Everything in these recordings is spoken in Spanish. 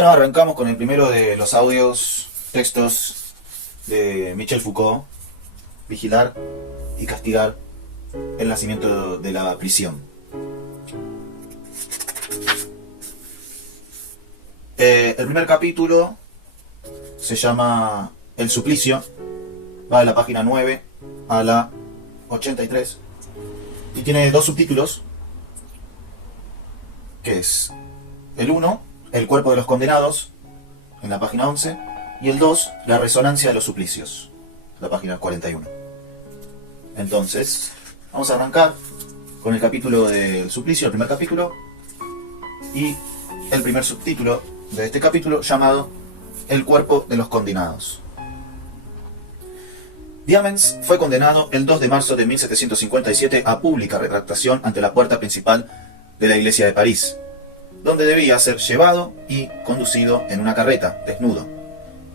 Bueno, arrancamos con el primero de los audios, textos de Michel Foucault, Vigilar y castigar el nacimiento de la prisión. El primer capítulo se llama El suplicio, va de la página 9 a la 83 y tiene dos subtítulos, que es el 1, El cuerpo de los condenados, en la página 11, y el 2, La resonancia de los suplicios, la página 41. Entonces, vamos a arrancar con el capítulo del suplicio, el primer capítulo, y el primer subtítulo de este capítulo llamado El cuerpo de los condenados. Diamens fue condenado el 2 de marzo de 1757 a pública retractación ante la puerta principal de la iglesia de París, donde debía ser llevado y conducido en una carreta, desnudo,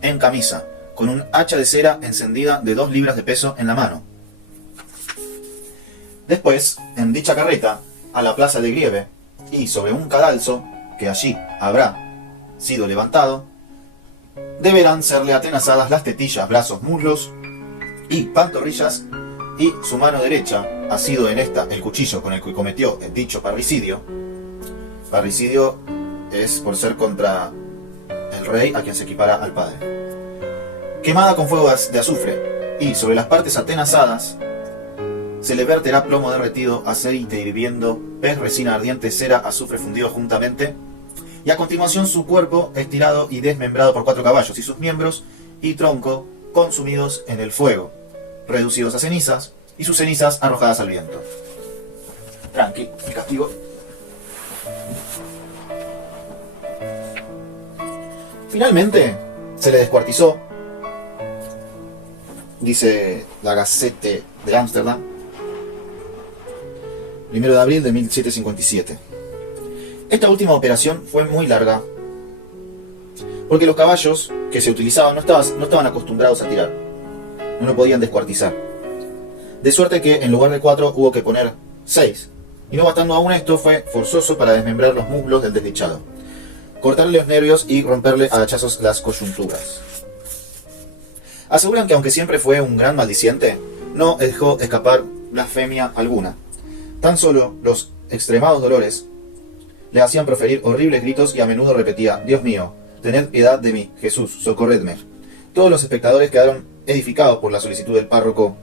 en camisa, con un hacha de cera encendida de 2 libras de peso en la mano. Después, en dicha carreta, a la plaza de Grieve, y sobre un cadalso, que allí habrá sido levantado, deberán serle atenazadas las tetillas, brazos, muslos y pantorrillas, y su mano derecha, asido en esta el cuchillo con el que cometió el dicho parricidio. Parricidio es por ser contra el rey, a quien se equipara al padre. Quemada con fuego de azufre, y sobre las partes atenazadas se le verterá plomo derretido, aceite hirviendo, pez, resina ardiente, cera, azufre fundido juntamente, y a continuación su cuerpo estirado y desmembrado por 4 caballos, y sus miembros y tronco consumidos en el fuego, reducidos a cenizas, y sus cenizas arrojadas al viento. Tranqui, el castigo. Finalmente se le descuartizó, dice la Gazette de Ámsterdam, 1 de abril de 1757. Esta última operación fue muy larga, porque los caballos que se utilizaban no estaban acostumbrados a tirar, no lo podían descuartizar. De suerte que en lugar de 4 hubo que poner 6, y no bastando aún esto, fue forzoso para desmembrar los muslos del desdichado, cortarle los nervios y romperle a hachazos las coyunturas. Aseguran que aunque siempre fue un gran maldiciente, no dejó escapar blasfemia alguna. Tan solo los extremados dolores le hacían proferir horribles gritos y a menudo repetía: Dios mío, tened piedad de mí, Jesús, socorredme. Todos los espectadores quedaron edificados por la solicitud del párroco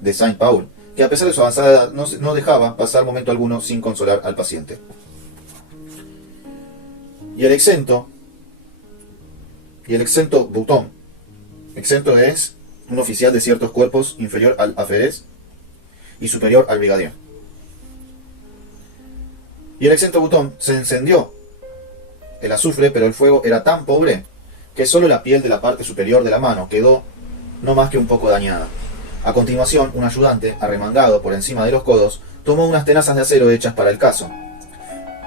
de Saint-Paul, que a pesar de su avanzada edad no dejaba pasar momento alguno sin consolar al paciente. Y el exento Bouton. Exento es un oficial de ciertos cuerpos, inferior al alférez y superior al brigadier. Y el exento Bouton se encendió el azufre, pero el fuego era tan pobre que solo la piel de la parte superior de la mano quedó no más que un poco dañada. A continuación, un ayudante, arremangado por encima de los codos, tomó unas tenazas de acero hechas para el caso,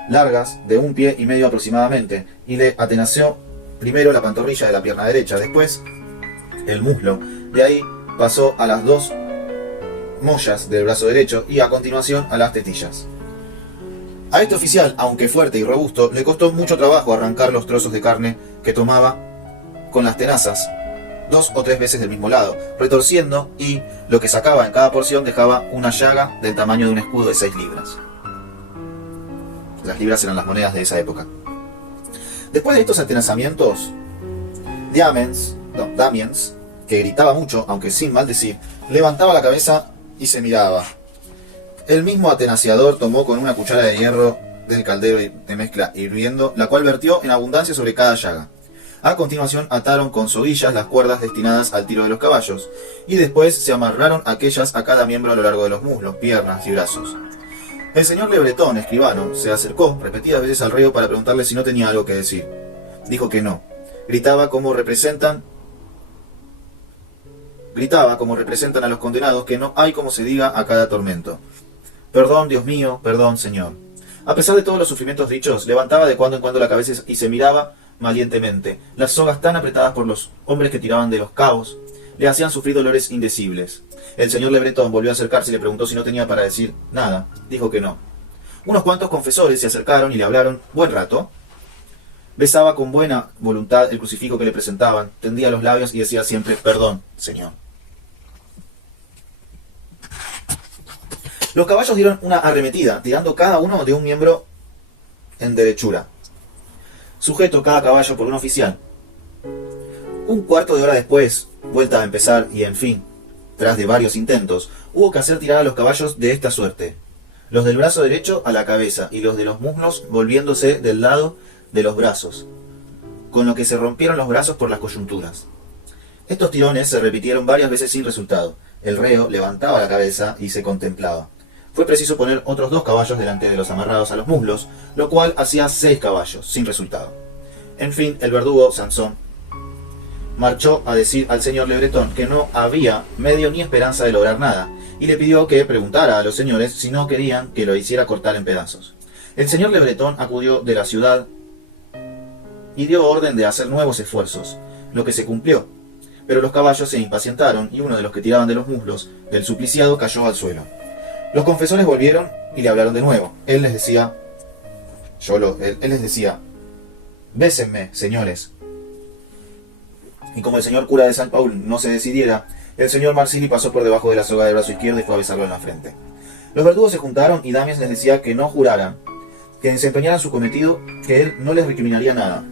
largas de 1,5 pies aproximadamente, y le atenació primero la pantorrilla de la pierna derecha, después el muslo, de ahí pasó a las 2 mollas del brazo derecho y a continuación a las tetillas. A este oficial, aunque fuerte y robusto, le costó mucho trabajo arrancar los trozos de carne que tomaba con las tenazas 2 o 3 veces del mismo lado, retorciendo, y lo que sacaba en cada porción dejaba una llaga del tamaño de un escudo de 6 libras. Las libras eran las monedas de esa época. Después de estos atenazamientos, Damiens, que gritaba mucho, aunque sin maldecir, levantaba la cabeza y se miraba. El mismo atenaciador tomó con una cuchara de hierro del caldero de mezcla hirviendo, la cual vertió en abundancia sobre cada llaga. A continuación ataron con soguillas las cuerdas destinadas al tiro de los caballos, y después se amarraron aquellas a cada miembro a lo largo de los muslos, piernas y brazos. El señor Le Breton, escribano, se acercó repetidas veces al reo para preguntarle si no tenía algo que decir. Dijo que no. Gritaba como representan a los condenados, que no hay como se diga a cada tormento: perdón, Dios mío, perdón, Señor. A pesar de todos los sufrimientos dichos, levantaba de cuando en cuando la cabeza y se miraba valientemente. Las sogas tan apretadas por los hombres que tiraban de los cabos le hacían sufrir dolores indecibles. El señor Le Breton volvió a acercarse y le preguntó si no tenía para decir nada. Dijo que no. Unos cuantos confesores se acercaron y le hablaron buen rato. Besaba con buena voluntad el crucifijo que le presentaban, tendía los labios y decía siempre: perdón, Señor. Los caballos dieron una arremetida, tirando cada uno de un miembro en derechura, sujeto cada caballo por un oficial. Un cuarto de hora después, vuelta a empezar y en fin, tras de varios intentos, hubo que hacer tirar a los caballos de esta suerte: los del brazo derecho a la cabeza y los de los muslos volviéndose del lado de los brazos, con lo que se rompieron los brazos por las coyunturas. Estos tirones se repitieron varias veces sin resultado. El reo levantaba la cabeza y se contemplaba. Fue preciso poner otros 2 caballos delante de los amarrados a los muslos, lo cual hacía 6 caballos, sin resultado. En fin, el verdugo, Sansón, marchó a decir al señor Le Breton que no había medio ni esperanza de lograr nada, y le pidió que preguntara a los señores si no querían que lo hiciera cortar en pedazos. El señor Le Breton acudió de la ciudad y dio orden de hacer nuevos esfuerzos, lo que se cumplió, pero los caballos se impacientaron y uno de los que tiraban de los muslos del supliciado cayó al suelo. Los confesores volvieron y le hablaron de nuevo. Él les decía: bésenme, señores. Y como el señor cura de Saint Paul no se decidiera, el señor Marsili pasó por debajo de la soga del brazo izquierdo y fue a besarlo en la frente. Los verdugos se juntaron y Damiens les decía que no juraran, que desempeñaran su cometido, que él no les recriminaría nada.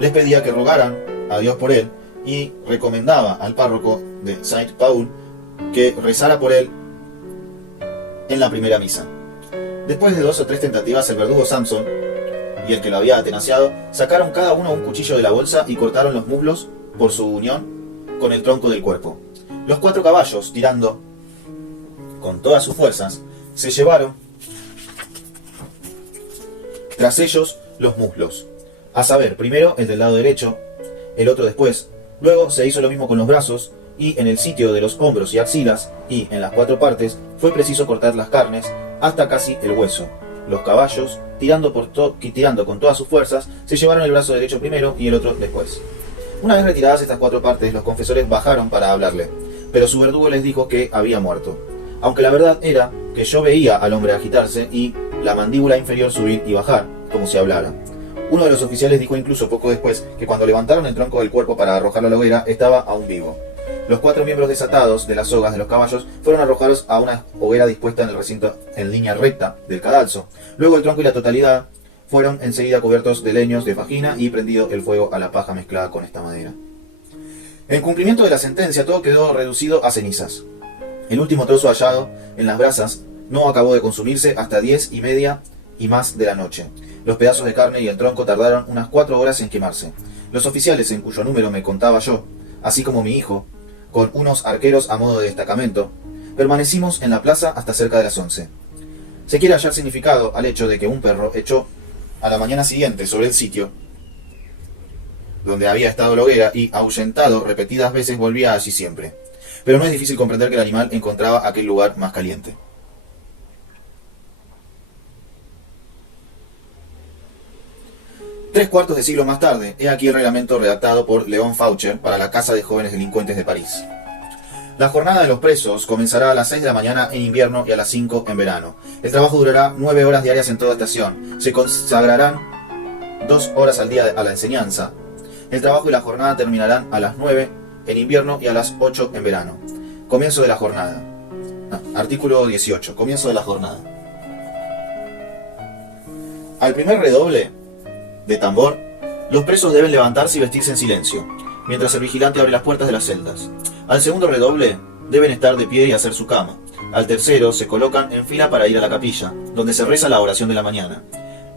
Les pedía que rogaran a Dios por él y recomendaba al párroco de Saint Paul que rezara por él en la primera misa. Después de 2 o 3 tentativas, el verdugo Samson y el que lo había atenaciado sacaron cada uno un cuchillo de la bolsa y cortaron los muslos por su unión con el tronco del cuerpo. Los 4 caballos, tirando con todas sus fuerzas, se llevaron tras ellos los muslos, a saber, primero el del lado derecho, el otro después. Luego se hizo lo mismo con los brazos, y en el sitio de los hombros y axilas, y en las 4 partes, fue preciso cortar las carnes hasta casi el hueso. Los caballos, tirando con todas sus fuerzas, se llevaron el brazo derecho primero y el otro después. Una vez retiradas estas 4 partes, los confesores bajaron para hablarle, pero su verdugo les dijo que había muerto, aunque la verdad era que yo veía al hombre agitarse y la mandíbula inferior subir y bajar, como si hablara. Uno de los oficiales dijo incluso poco después que cuando levantaron el tronco del cuerpo para arrojarlo a la hoguera, estaba aún vivo. Los 4 miembros desatados de las sogas de los caballos fueron arrojados a una hoguera dispuesta en el recinto en línea recta del cadalso. Luego el tronco y la totalidad fueron enseguida cubiertos de leños de fajina y prendido el fuego a la paja mezclada con esta madera. En cumplimiento de la sentencia, todo quedó reducido a cenizas. El último trozo hallado en las brasas no acabó de consumirse hasta 10:30 y más de la noche. Los pedazos de carne y el tronco tardaron unas 4 horas en quemarse. Los oficiales, en cuyo número me contaba yo, así como mi hijo, con unos arqueros a modo de destacamento, permanecimos en la plaza hasta cerca de las 11. Se quiere hallar significado al hecho de que un perro echó a la mañana siguiente sobre el sitio donde había estado la hoguera y, ahuyentado repetidas veces, volvía allí siempre. Pero no es difícil comprender que el animal encontraba aquel lugar más caliente. Tres cuartos de siglo más tarde, he aquí el reglamento redactado por Léon Faucher para la Casa de Jóvenes Delincuentes de París. La jornada de los presos comenzará a las 6 de la mañana en invierno y a las 5 en verano. El trabajo durará 9 horas diarias en toda estación. Se consagrarán 2 horas al día a la enseñanza. El trabajo y la jornada terminarán a las 9 en invierno y a las 8 en verano. Comienzo de la jornada. Artículo 18. Comienzo de la jornada. Al primer redoble de tambor, los presos deben levantarse y vestirse en silencio, mientras el vigilante abre las puertas de las celdas. Al segundo redoble, deben estar de pie y hacer su cama. Al tercero, se colocan en fila para ir a la capilla, donde se reza la oración de la mañana.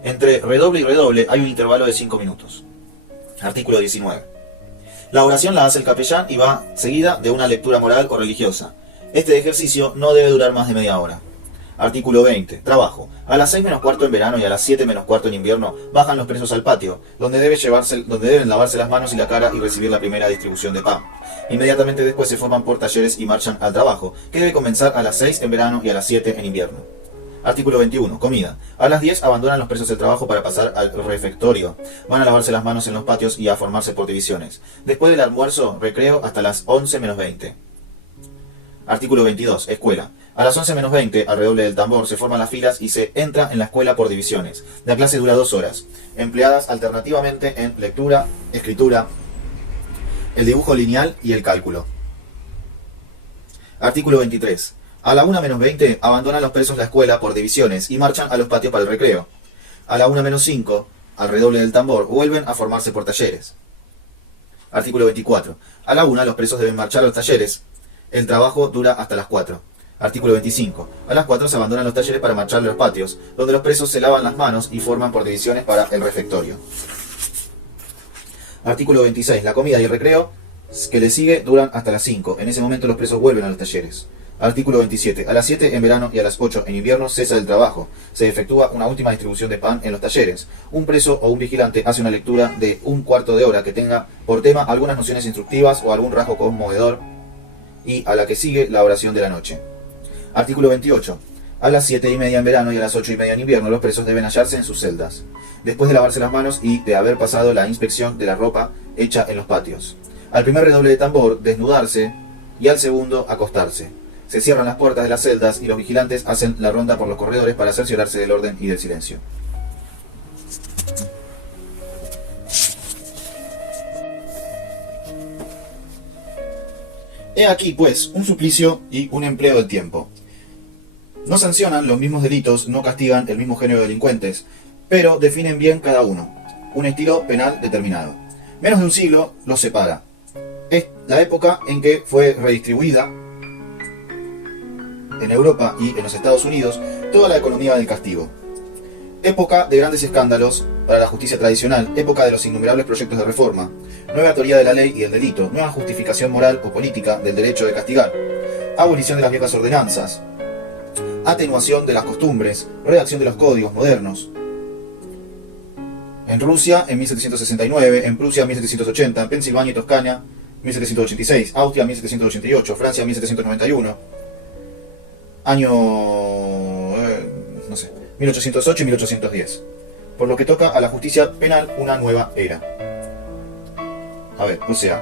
Entre redoble y redoble hay un intervalo de 5 minutos. Artículo 19. La oración la hace el capellán y va seguida de una lectura moral o religiosa. Este ejercicio no debe durar más de media hora. Artículo 20. Trabajo. A las 6 menos cuarto en verano y a las 7 menos cuarto en invierno bajan los presos al patio, donde deben lavarse las manos y la cara y recibir la primera distribución de pan. Inmediatamente después se forman por talleres y marchan al trabajo, que debe comenzar a las 6 en verano y a las 7 en invierno. Artículo 21. Comida. A las 10 abandonan los presos el trabajo para pasar al refectorio. Van a lavarse las manos en los patios y a formarse por divisiones. Después del almuerzo, recreo hasta las 11 menos 20. Artículo 22. Escuela. A las 11 menos 20, al redoble del tambor, se forman las filas y se entra en la escuela por divisiones. La clase dura 2 horas, empleadas alternativamente en lectura, escritura, el dibujo lineal y el cálculo. Artículo 23. A la 1 menos 20, abandonan los presos la escuela por divisiones y marchan a los patios para el recreo. A la 1 menos 5, al redoble del tambor, vuelven a formarse por talleres. Artículo 24. A la 1, los presos deben marchar a los talleres. El trabajo dura hasta las 4. Artículo 25. A las 4 se abandonan los talleres para marchar a los patios, donde los presos se lavan las manos y forman por divisiones para el refectorio. Artículo 26. La comida y el recreo que le sigue duran hasta las 5. En ese momento los presos vuelven a los talleres. Artículo 27. A las 7 en verano y a las 8 en invierno cesa el trabajo. Se efectúa una última distribución de pan en los talleres. Un preso o un vigilante hace una lectura de un cuarto de hora que tenga por tema algunas nociones instructivas o algún rasgo conmovedor, y a la que sigue la oración de la noche. Artículo 28. A las 7:30 en verano y a las 8:30 en invierno los presos deben hallarse en sus celdas, después de lavarse las manos y de haber pasado la inspección de la ropa hecha en los patios. Al primer redoble de tambor, desnudarse, y al segundo, acostarse. Se cierran las puertas de las celdas y los vigilantes hacen la ronda por los corredores para cerciorarse del orden y del silencio. He aquí, pues, un suplicio y un empleo del tiempo. No sancionan los mismos delitos, no castigan el mismo género de delincuentes, pero definen bien cada uno, un estilo penal determinado. Menos de un siglo los separa. Es la época en que fue redistribuida en Europa y en los Estados Unidos toda la economía del castigo. Época de grandes escándalos para la justicia tradicional, época de los innumerables proyectos de reforma, nueva teoría de la ley y del delito, nueva justificación moral o política del derecho de castigar, abolición de las viejas ordenanzas, atenuación de las costumbres, redacción de los códigos modernos. En Rusia, en 1769, en Prusia, en 1780, en Pensilvania y Toscana, 1786, Austria, 1788, Francia, 1791, año, no sé, 1808 y 1810. Por lo que toca a la justicia penal, una nueva era. A ver, o sea,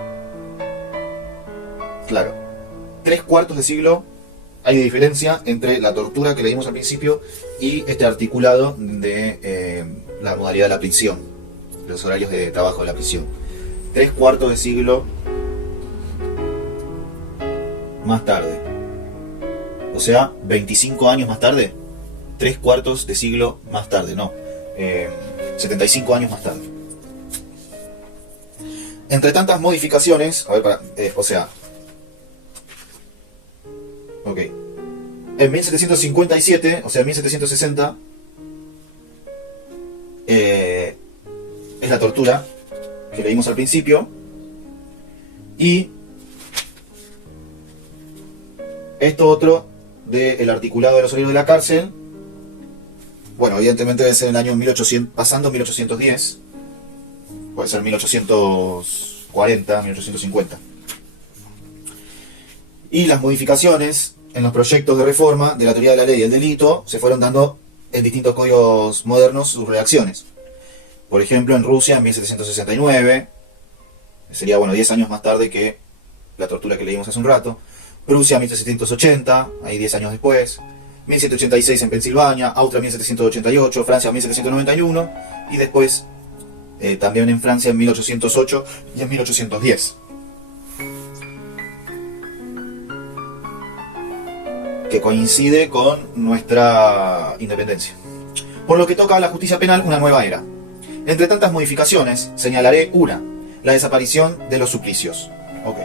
claro, 3/4 de siglo hay de diferencia entre la tortura que leímos al principio y este articulado de la modalidad de la prisión, los horarios de trabajo de la prisión. 3/4 de siglo más tarde. O sea, 25 años más tarde. 3/4 de siglo más tarde, no. 75 años más tarde. Entre tantas modificaciones, a ver, ok. En 1757, o sea, en 1760, es la tortura que leímos al principio. Y esto otro del articulado de los horarios de la cárcel, bueno, evidentemente debe ser en el año 1800, pasando 1810, puede ser 1840, 1850. Y las modificaciones en los proyectos de reforma de la teoría de la ley y el delito se fueron dando en distintos códigos modernos sus redacciones. Por ejemplo, en Rusia en 1769, sería, bueno, 10 años más tarde que la tortura que leímos hace un rato. Prusia 1780, ahí 10 años después. 1786 en Pensilvania, Austria 1788, Francia 1791 y después también en Francia en 1808 y en 1810. Que coincide con nuestra independencia. Por lo que toca a la justicia penal, una nueva era. Entre tantas modificaciones, señalaré una, la desaparición de los suplicios. Ok.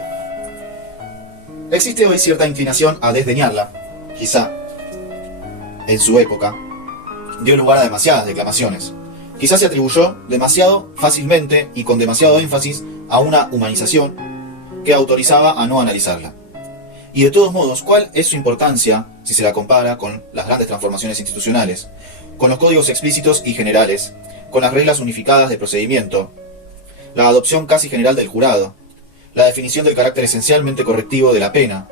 Existe hoy cierta inclinación a desdeñarla, quizá, en su época, dio lugar a demasiadas declamaciones. Quizás se atribuyó demasiado fácilmente y con demasiado énfasis a una humanización que autorizaba a no analizarla. Y de todos modos, ¿cuál es su importancia si se la compara con las grandes transformaciones institucionales, con los códigos explícitos y generales, con las reglas unificadas de procedimiento, la adopción casi general del jurado, la definición del carácter esencialmente correctivo de la pena,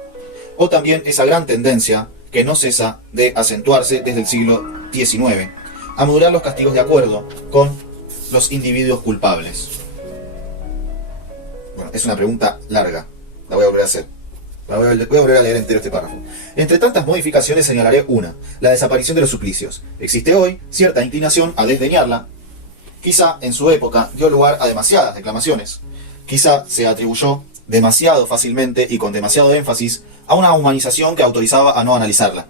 o también esa gran tendencia que no cesa de acentuarse desde el siglo XIX, a modular los castigos de acuerdo con los individuos culpables? Bueno, es una pregunta larga, la voy a volver a hacer. Voy a volver a leer entero este párrafo. Entre tantas modificaciones señalaré una, la desaparición de los suplicios. Existe hoy cierta inclinación a desdeñarla. Quizá en su época dio lugar a demasiadas declamaciones. Quizá se atribuyó demasiado fácilmente y con demasiado énfasis a una humanización que autorizaba a no analizarla.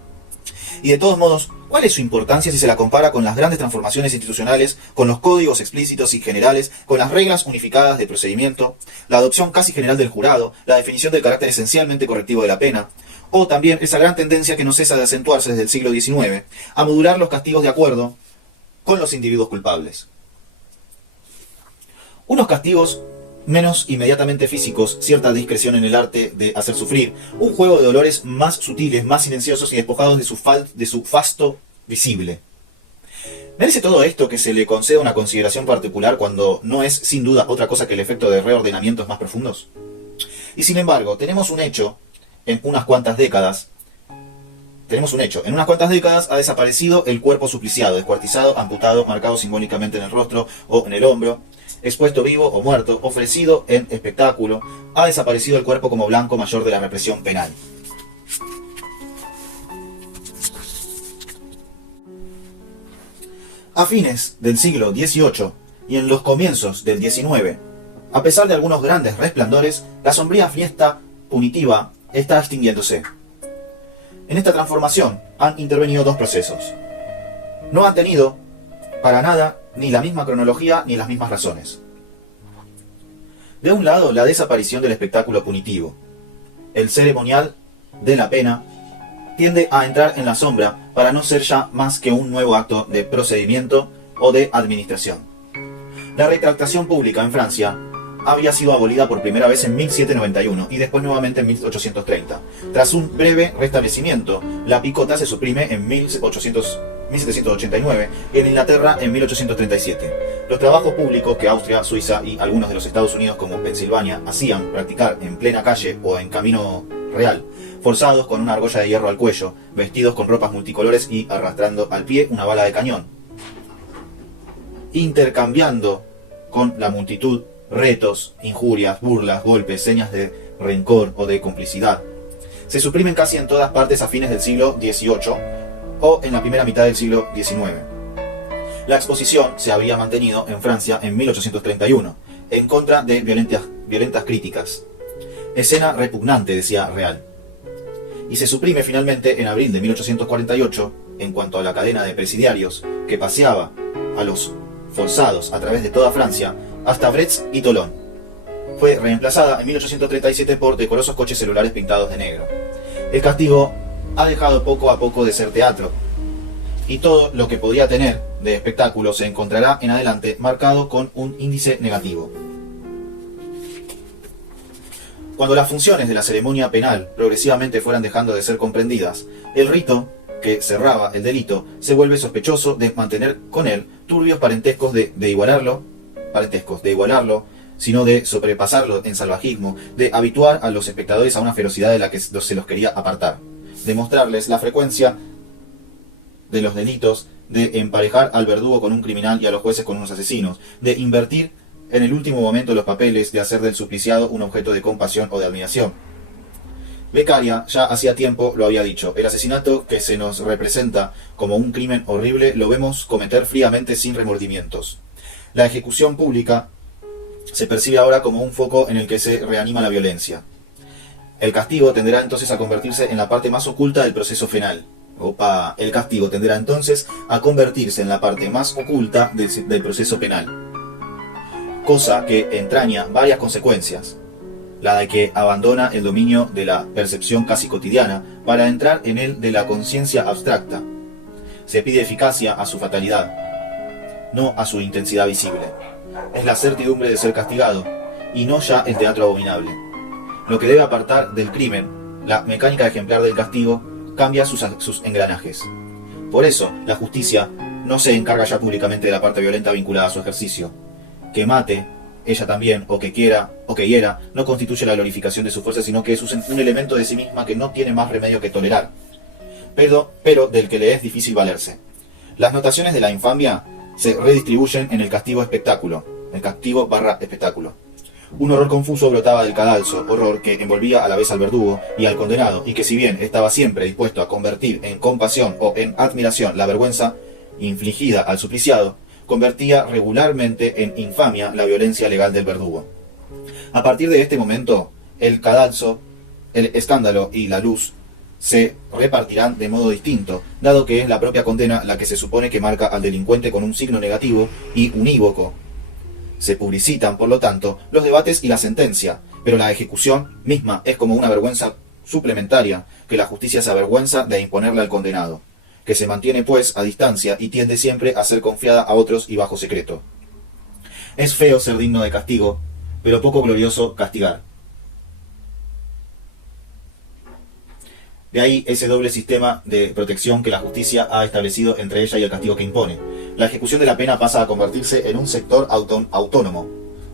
Y de todos modos, ¿cuál es su importancia si se la compara con las grandes transformaciones institucionales, con los códigos explícitos y generales, con las reglas unificadas de procedimiento, la adopción casi general del jurado, la definición del carácter esencialmente correctivo de la pena, o también esa gran tendencia que no cesa de acentuarse desde el siglo XIX, a modular los castigos de acuerdo con los individuos culpables? Unos castigos menos inmediatamente físicos, cierta discreción en el arte de hacer sufrir, un juego de dolores más sutiles, más silenciosos y despojados de su fasto visible. ¿Merece todo esto que se le conceda una consideración particular cuando no es sin duda otra cosa que el efecto de reordenamientos más profundos? Y sin embargo, tenemos un hecho, en unas cuantas décadas ha desaparecido el cuerpo supliciado, descuartizado, amputado, marcado simbólicamente en el rostro o en el hombro, expuesto vivo o muerto, ofrecido en espectáculo. Ha desaparecido el cuerpo como blanco mayor de la represión penal. A fines del siglo XVIII y en los comienzos del XIX, a pesar de algunos grandes resplandores, la sombría fiesta punitiva está extinguiéndose. En esta transformación han intervenido dos procesos. No han tenido, para nada, ni la misma cronología ni las mismas razones. De un lado, la desaparición del espectáculo punitivo. El ceremonial de la pena tiende a entrar en la sombra para no ser ya más que un nuevo acto de procedimiento o de administración. La retractación pública en Francia había sido abolida por primera vez en 1791 y después nuevamente en 1830. Tras un breve restablecimiento, la picota se suprime en 1789 y en Inglaterra en 1837. Los trabajos públicos que Austria, Suiza y algunos de los Estados Unidos como Pensilvania hacían practicar en plena calle o en camino real, forzados con una argolla de hierro al cuello, vestidos con ropas multicolores y arrastrando al pie una bala de cañón, intercambiando con la multitud retos, injurias, burlas, golpes, señas de rencor o de complicidad, se suprimen casi en todas partes a fines del siglo XVIII o en la primera mitad del siglo XIX. La exposición se había mantenido en Francia en 1831, en contra de violentas críticas. Escena repugnante, decía Real. Y se suprime finalmente en abril de 1848, en cuanto a la cadena de presidiarios que paseaba a los forzados a través de toda Francia, hasta Brest y Tolón. Fue reemplazada en 1837 por decorosos coches celulares pintados de negro. El castigo ha dejado poco a poco de ser teatro, y todo lo que podía tener de espectáculo se encontrará en adelante marcado con un índice negativo. Cuando las funciones de la ceremonia penal progresivamente fueran dejando de ser comprendidas, el rito que cerraba el delito se vuelve sospechoso de mantener con él turbios parentescos de igualarlo, sino de sobrepasarlo en salvajismo, de habituar a los espectadores a una ferocidad de la que se los quería apartar, de mostrarles la frecuencia de los delitos, de emparejar al verdugo con un criminal y a los jueces con unos asesinos, de invertir en el último momento los papeles, de hacer del supliciado un objeto de compasión o de admiración. Beccaria ya hacía tiempo lo había dicho: el asesinato que se nos representa como un crimen horrible lo vemos cometer fríamente sin remordimientos. La ejecución pública se percibe ahora como un foco en el que se reanima la violencia. El castigo tenderá entonces a convertirse en la parte más oculta del proceso penal. El castigo tenderá entonces a convertirse en la parte más oculta del proceso penal. Cosa que entraña varias consecuencias. La de que abandona el dominio de la percepción casi cotidiana para entrar en el de la conciencia abstracta. Se pide eficacia a su fatalidad, no a su intensidad visible. Es la certidumbre de ser castigado, y no ya el teatro abominable. Lo que debe apartar del crimen, la mecánica ejemplar del castigo, cambia sus engranajes. Por eso, la justicia no se encarga ya públicamente de la parte violenta vinculada a su ejercicio. Que mate, ella también, o que quiera, o que hiera, no constituye la glorificación de su fuerza, sino que es un elemento de sí misma que no tiene más remedio que tolerar, pero del que le es difícil valerse. Las notaciones de la infamia se redistribuyen en el castigo espectáculo, el castigo / espectáculo. Un horror confuso brotaba del cadalso, horror que envolvía a la vez al verdugo y al condenado, y que si bien estaba siempre dispuesto a convertir en compasión o en admiración la vergüenza infligida al supliciado, convertía regularmente en infamia la violencia legal del verdugo. A partir de este momento, el cadalso, el escándalo y la luz se repartirán de modo distinto, dado que es la propia condena la que se supone que marca al delincuente con un signo negativo y unívoco. Se publicitan, por lo tanto, los debates y la sentencia, pero la ejecución misma es como una vergüenza suplementaria que la justicia se avergüenza de imponerle al condenado, que se mantiene pues a distancia y tiende siempre a ser confiada a otros y bajo secreto. Es feo ser digno de castigo, pero poco glorioso castigar. De ahí ese doble sistema de protección que la justicia ha establecido entre ella y el castigo que impone. La ejecución de la pena pasa a convertirse en un sector autónomo,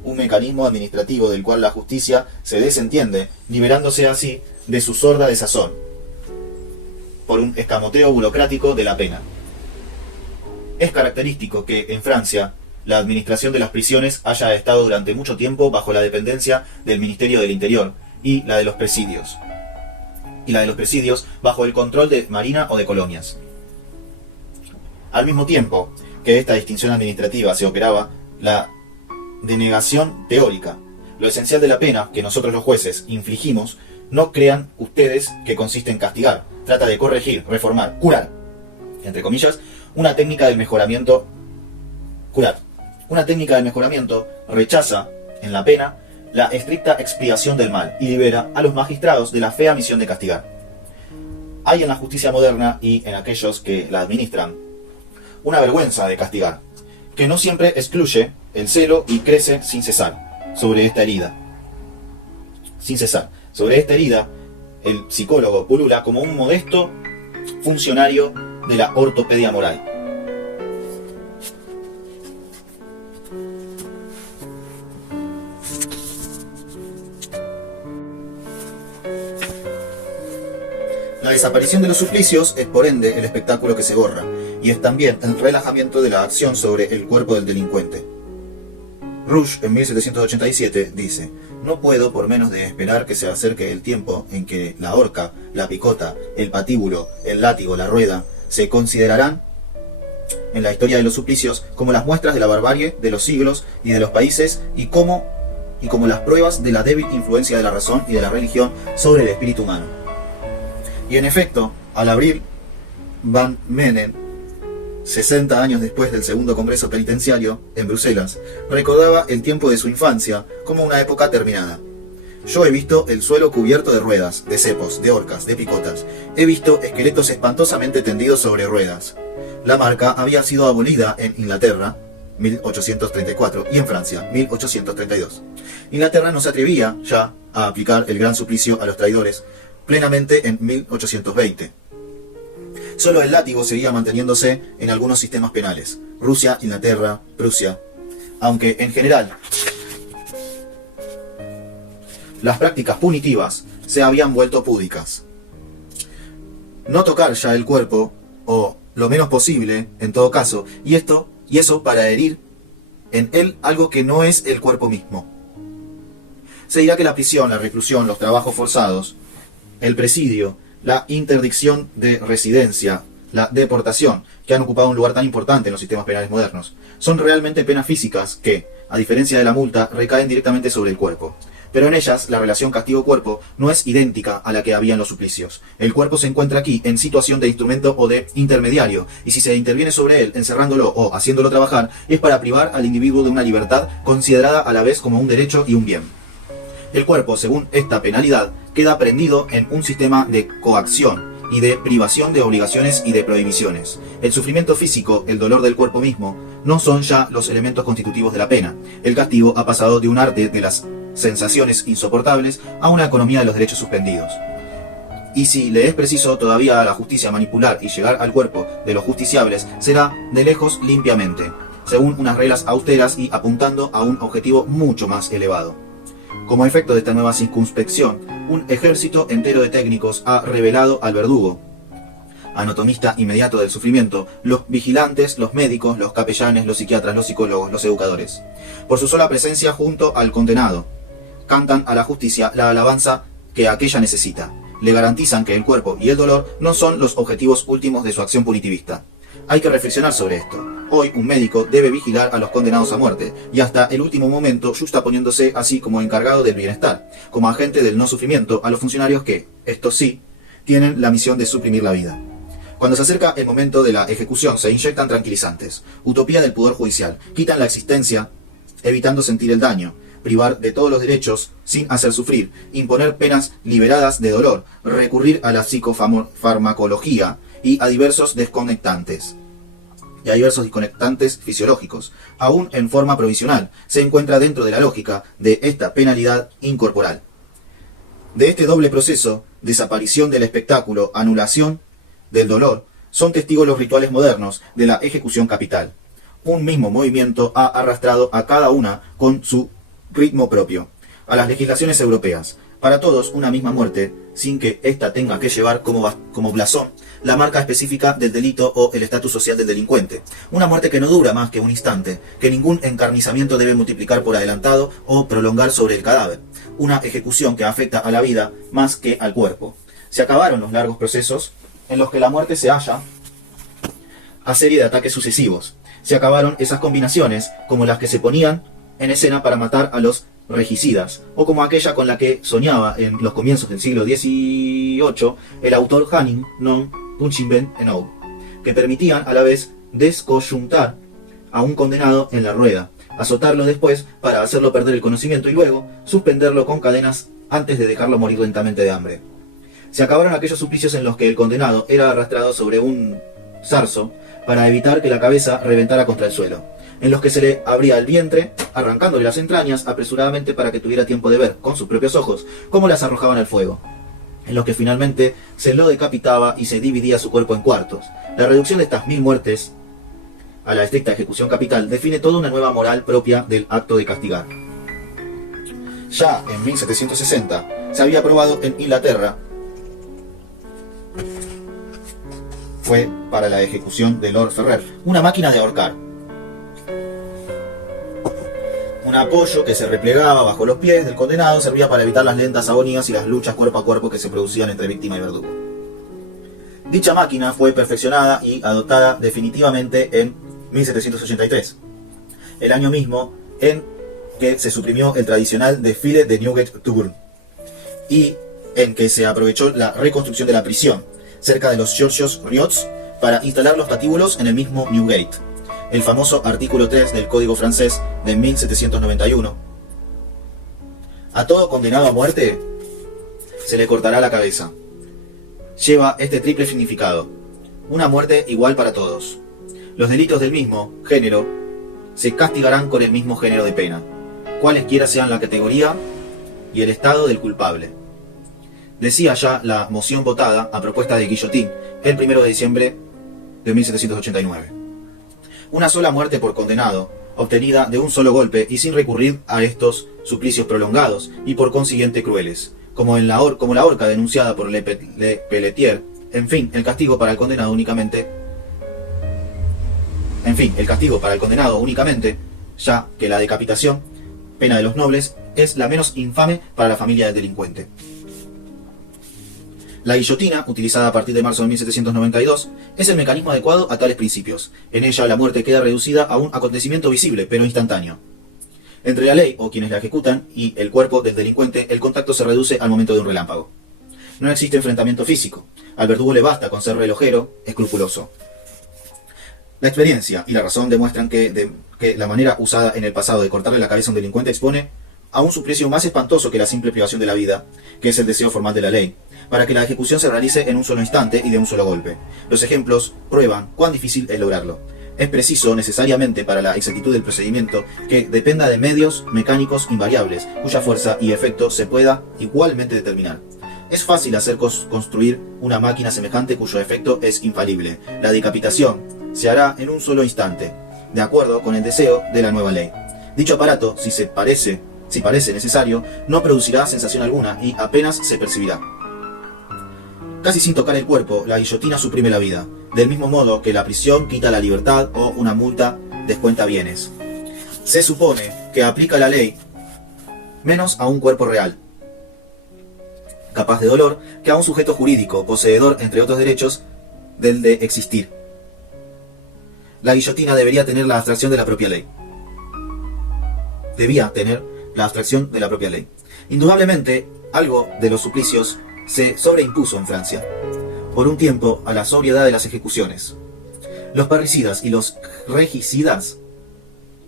un mecanismo administrativo del cual la justicia se desentiende, liberándose así de su sorda desazón, por un escamoteo burocrático de la pena. Es característico que, en Francia, la administración de las prisiones haya estado durante mucho tiempo bajo la dependencia del Ministerio del Interior y la de los presidios, bajo el control de Marina o de colonias. Al mismo tiempo que esta distinción administrativa se operaba la denegación teórica. Lo esencial de la pena que nosotros los jueces infligimos, no crean ustedes que consiste en castigar, trata de corregir, reformar, curar, entre comillas, una técnica del mejoramiento, rechaza en la pena la estricta expiación del mal y libera a los magistrados de la fea misión de castigar. Hay en la justicia moderna y en aquellos que la administran una vergüenza de castigar, que no siempre excluye el celo y crece sin cesar sobre esta herida. Sobre esta herida, el psicólogo pulula como un modesto funcionario de la ortopedia moral. La desaparición de los suplicios es por ende el espectáculo que se borra, y es también el relajamiento de la acción sobre el cuerpo del delincuente. Rouge, en 1787, dice: «No puedo por menos de esperar que se acerque el tiempo en que la horca, la picota, el patíbulo, el látigo, la rueda, se considerarán en la historia de los suplicios como las muestras de la barbarie de los siglos y de los países y como las pruebas de la débil influencia de la razón y de la religión sobre el espíritu humano». Y en efecto, al abrir Van Menen, 60 años después del segundo congreso penitenciario, en Bruselas, recordaba el tiempo de su infancia como una época terminada. «Yo he visto el suelo cubierto de ruedas, de cepos, de horcas, de picotas. He visto esqueletos espantosamente tendidos sobre ruedas. La marca había sido abolida en Inglaterra, 1834, y en Francia, 1832. Inglaterra no se atrevía ya a aplicar el gran suplicio a los traidores, plenamente en 1820. Solo el látigo seguía manteniéndose en algunos sistemas penales, Rusia, Inglaterra, Prusia, aunque en general las prácticas punitivas se habían vuelto púdicas. No tocar ya el cuerpo, o lo menos posible, en todo caso, y eso para herir en él algo que no es el cuerpo mismo. Se dirá que la prisión, la reclusión, los trabajos forzados, el presidio, la interdicción de residencia, la deportación, que han ocupado un lugar tan importante en los sistemas penales modernos, son realmente penas físicas que, a diferencia de la multa, recaen directamente sobre el cuerpo. Pero en ellas, la relación castigo-cuerpo no es idéntica a la que había en los suplicios. El cuerpo se encuentra aquí en situación de instrumento o de intermediario, y si se interviene sobre él, encerrándolo o haciéndolo trabajar, es para privar al individuo de una libertad considerada a la vez como un derecho y un bien. El cuerpo, según esta penalidad, queda prendido en un sistema de coacción y de privación de obligaciones y de prohibiciones. El sufrimiento físico, el dolor del cuerpo mismo, no son ya los elementos constitutivos de la pena. El castigo ha pasado de un arte de las sensaciones insoportables a una economía de los derechos suspendidos. Y si le es preciso todavía a la justicia manipular y llegar al cuerpo de los justiciables, será de lejos limpiamente, según unas reglas austeras y apuntando a un objetivo mucho más elevado. Como efecto de esta nueva circunspección, un ejército entero de técnicos ha revelado al verdugo, anatomista inmediato del sufrimiento, los vigilantes, los médicos, los capellanes, los psiquiatras, los psicólogos, los educadores, por su sola presencia junto al condenado, cantan a la justicia la alabanza que aquella necesita. Le garantizan que el cuerpo y el dolor no son los objetivos últimos de su acción punitivista. Hay que reflexionar sobre esto. Hoy un médico debe vigilar a los condenados a muerte, y hasta el último momento justaponiéndose así como encargado del bienestar, como agente del no sufrimiento a los funcionarios que, estos sí, tienen la misión de suprimir la vida. Cuando se acerca el momento de la ejecución se inyectan tranquilizantes, utopía del pudor judicial, quitan la existencia evitando sentir el daño, privar de todos los derechos sin hacer sufrir, imponer penas liberadas de dolor, recurrir a la psicofarmacología y a diversos desconectantes fisiológicos, aún en forma provisional, se encuentra dentro de la lógica de esta penalidad incorporal. De este doble proceso, desaparición del espectáculo, anulación del dolor, son testigos los rituales modernos de la ejecución capital. Un mismo movimiento ha arrastrado a cada una con su ritmo propio, a las legislaciones europeas, para todos una misma muerte, sin que ésta tenga que llevar como blasón la marca específica del delito o el estatus social del delincuente. Una muerte que no dura más que un instante, que ningún encarnizamiento debe multiplicar por adelantado o prolongar sobre el cadáver. Una ejecución que afecta a la vida más que al cuerpo. Se acabaron los largos procesos en los que la muerte se halla a serie de ataques sucesivos. Se acabaron esas combinaciones como las que se ponían en escena para matar a los regicidas, o como aquella con la que soñaba en los comienzos del siglo XVIII el autor Hanning non punchingen enough, que permitían a la vez descoyuntar a un condenado en la rueda, azotarlo después para hacerlo perder el conocimiento y luego suspenderlo con cadenas antes de dejarlo morir lentamente de hambre. Se acabaron aquellos suplicios en los que el condenado era arrastrado sobre un zarzo para evitar que la cabeza reventara contra el suelo, en los que se le abría el vientre, arrancándole las entrañas apresuradamente para que tuviera tiempo de ver con sus propios ojos cómo las arrojaban al fuego, en los que finalmente se lo decapitaba y se dividía su cuerpo en cuartos. La reducción de estas 1000 muertes a la estricta ejecución capital define toda una nueva moral propia del acto de castigar. Ya en 1760 se había aprobado en Inglaterra, fue para la ejecución de Lord Ferrer, una máquina de ahorcar. Un apoyo que se replegaba bajo los pies del condenado servía para evitar las lentas agonías y las luchas cuerpo a cuerpo que se producían entre víctima y verdugo. Dicha máquina fue perfeccionada y adoptada definitivamente en 1783, el año mismo en que se suprimió el tradicional desfile de Newgate-Tyburn y en que se aprovechó la reconstrucción de la prisión cerca de los Georgios Riots para instalar los patíbulos en el mismo Newgate. El famoso artículo 3 del Código francés de 1791. A todo condenado a muerte se le cortará la cabeza. Lleva este triple significado: una muerte igual para todos. Los delitos del mismo género se castigarán con el mismo género de pena, cualesquiera sean la categoría y el estado del culpable. Decía ya la moción votada a propuesta de Guillotín el 1 de diciembre de 1789. Una sola muerte por condenado, obtenida de un solo golpe y sin recurrir a estos suplicios prolongados y por consiguiente crueles, como la horca denunciada por Le Pelletier. En fin, el castigo para el condenado únicamente, ya que la decapitación, pena de los nobles, es la menos infame para la familia del delincuente. La guillotina, utilizada a partir de marzo de 1792, es el mecanismo adecuado a tales principios. En ella la muerte queda reducida a un acontecimiento visible, pero instantáneo. Entre la ley, o quienes la ejecutan, y el cuerpo del delincuente, el contacto se reduce al momento de un relámpago. No existe enfrentamiento físico. Al verdugo le basta con ser relojero, escrupuloso. La experiencia y la razón demuestran que la manera usada en el pasado de cortarle la cabeza a un delincuente expone a un suplicio más espantoso que la simple privación de la vida, que es el deseo formal de la ley, para que la ejecución se realice en un solo instante y de un solo golpe. Los ejemplos prueban cuán difícil es lograrlo. Es preciso, necesariamente para la exactitud del procedimiento, que dependa de medios mecánicos invariables, cuya fuerza y efecto se pueda igualmente determinar. Es fácil hacer construir una máquina semejante cuyo efecto es infalible. La decapitación se hará en un solo instante, de acuerdo con el deseo de la nueva ley. Dicho aparato, si parece necesario, no producirá sensación alguna y apenas se percibirá. Casi sin tocar el cuerpo, la guillotina suprime la vida, del mismo modo que la prisión quita la libertad o una multa descuenta bienes. Se supone que aplica la ley menos a un cuerpo real, capaz de dolor, que a un sujeto jurídico, poseedor, entre otros derechos, del de existir. La guillotina debería tener la abstracción de la propia ley. Debía tener la abstracción de la propia ley. Indudablemente, algo de los suplicios se sobreimpuso en Francia, por un tiempo, a la sobriedad de las ejecuciones. Los parricidas y los regicidas,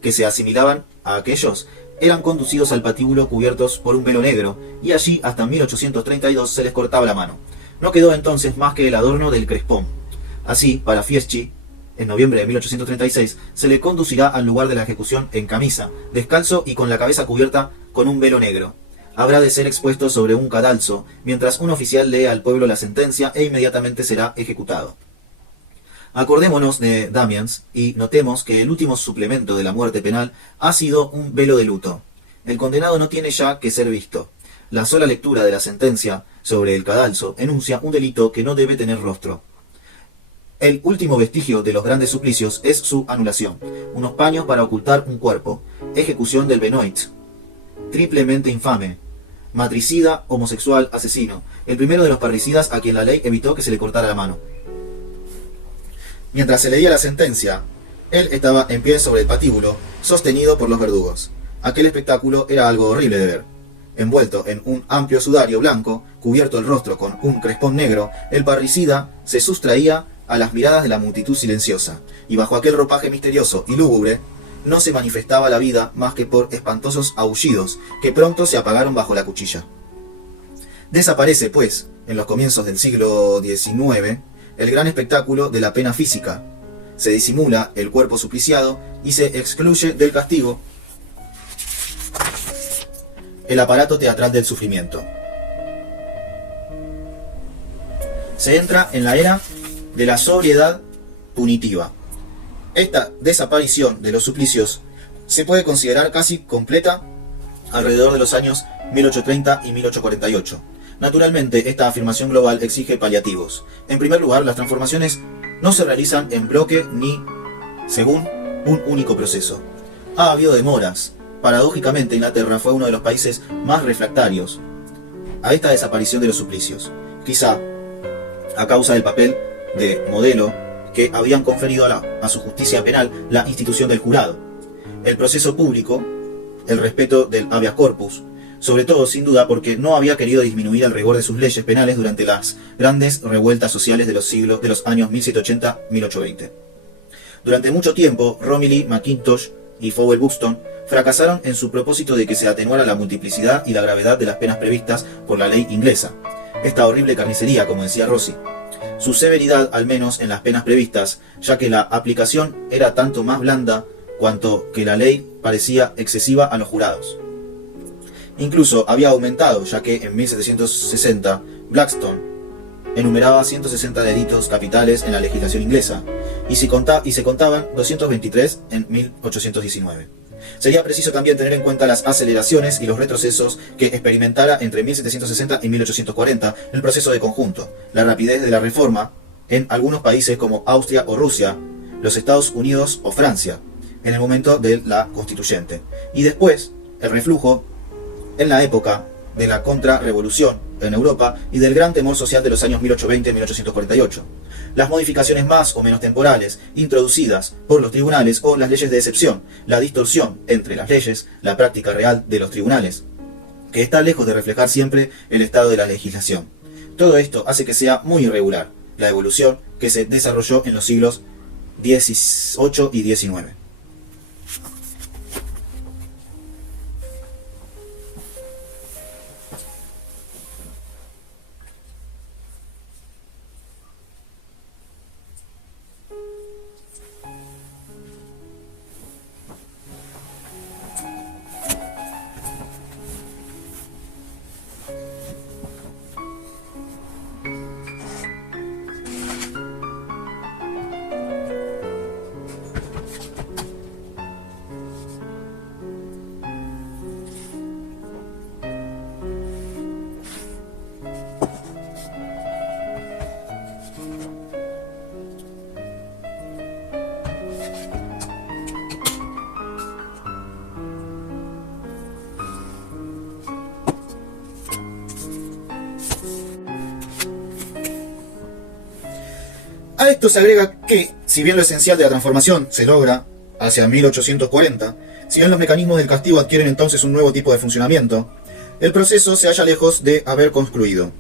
que se asimilaban a aquellos, eran conducidos al patíbulo cubiertos por un velo negro, y allí hasta 1832 se les cortaba la mano. No quedó entonces más que el adorno del crespón. Así, para Fieschi, en noviembre de 1836, se le conducirá al lugar de la ejecución en camisa, descalzo y con la cabeza cubierta con un velo negro. Habrá de ser expuesto sobre un cadalso, mientras un oficial lee al pueblo la sentencia e inmediatamente será ejecutado. Acordémonos de Damiens y notemos que el último suplemento de la muerte penal ha sido un velo de luto. El condenado no tiene ya que ser visto. La sola lectura de la sentencia sobre el cadalso enuncia un delito que no debe tener rostro. El último vestigio de los grandes suplicios es su anulación. Unos paños para ocultar un cuerpo. Ejecución del Benoit. Triplemente infame. Matricida, homosexual, asesino. El primero de los parricidas a quien la ley evitó que se le cortara la mano. Mientras se leía la sentencia, él estaba en pie sobre el patíbulo, sostenido por los verdugos. Aquel espectáculo era algo horrible de ver. Envuelto en un amplio sudario blanco, cubierto el rostro con un crespón negro, el parricida se sustraía a las miradas de la multitud silenciosa, y bajo aquel ropaje misterioso y lúgubre, no se manifestaba la vida más que por espantosos aullidos, que pronto se apagaron bajo la cuchilla. Desaparece, pues, en los comienzos del siglo XIX, el gran espectáculo de la pena física. Se disimula el cuerpo supliciado y se excluye del castigo el aparato teatral del sufrimiento. Se entra en la era de la sobriedad punitiva. Esta desaparición de los suplicios se puede considerar casi completa alrededor de los años 1830 y 1848. Naturalmente, esta afirmación global exige paliativos. En primer lugar, las transformaciones no se realizan en bloque ni según un único proceso. Ha habido demoras. Paradójicamente, Inglaterra fue uno de los países más refractarios a esta desaparición de los suplicios. Quizá a causa del papel de modelo que habían conferido a su justicia penal la institución del jurado, el proceso público, el respeto del habeas corpus, sobre todo, sin duda, porque no había querido disminuir el rigor de sus leyes penales durante las grandes revueltas sociales de los años 1780-1820. Durante mucho tiempo, Romilly, Mackintosh y Fowell Buxton fracasaron en su propósito de que se atenuara la multiplicidad y la gravedad de las penas previstas por la ley inglesa. Esta horrible carnicería, como decía Rossi. Su severidad, al menos en las penas previstas, ya que la aplicación era tanto más blanda cuanto que la ley parecía excesiva a los jurados. Incluso había aumentado, ya que en 1760 Blackstone enumeraba 160 delitos capitales en la legislación inglesa, y se contaban 223 en 1819. Sería preciso también tener en cuenta las aceleraciones y los retrocesos que experimentara entre 1760 y 1840 el proceso de conjunto, la rapidez de la reforma en algunos países como Austria o Rusia, los Estados Unidos o Francia, en el momento de la constituyente, y después el reflujo en la época de la contrarrevolución en Europa y del gran temor social de los años 1820 y 1848. Las modificaciones más o menos temporales introducidas por los tribunales o las leyes de excepción, la distorsión entre las leyes, la práctica real de los tribunales, que está lejos de reflejar siempre el estado de la legislación. Todo esto hace que sea muy irregular la evolución que se desarrolló en los siglos XVIII y XIX. A esto se agrega que, si bien lo esencial de la transformación se logra hacia 1840, si bien los mecanismos del castigo adquieren entonces un nuevo tipo de funcionamiento, el proceso se halla lejos de haber concluido.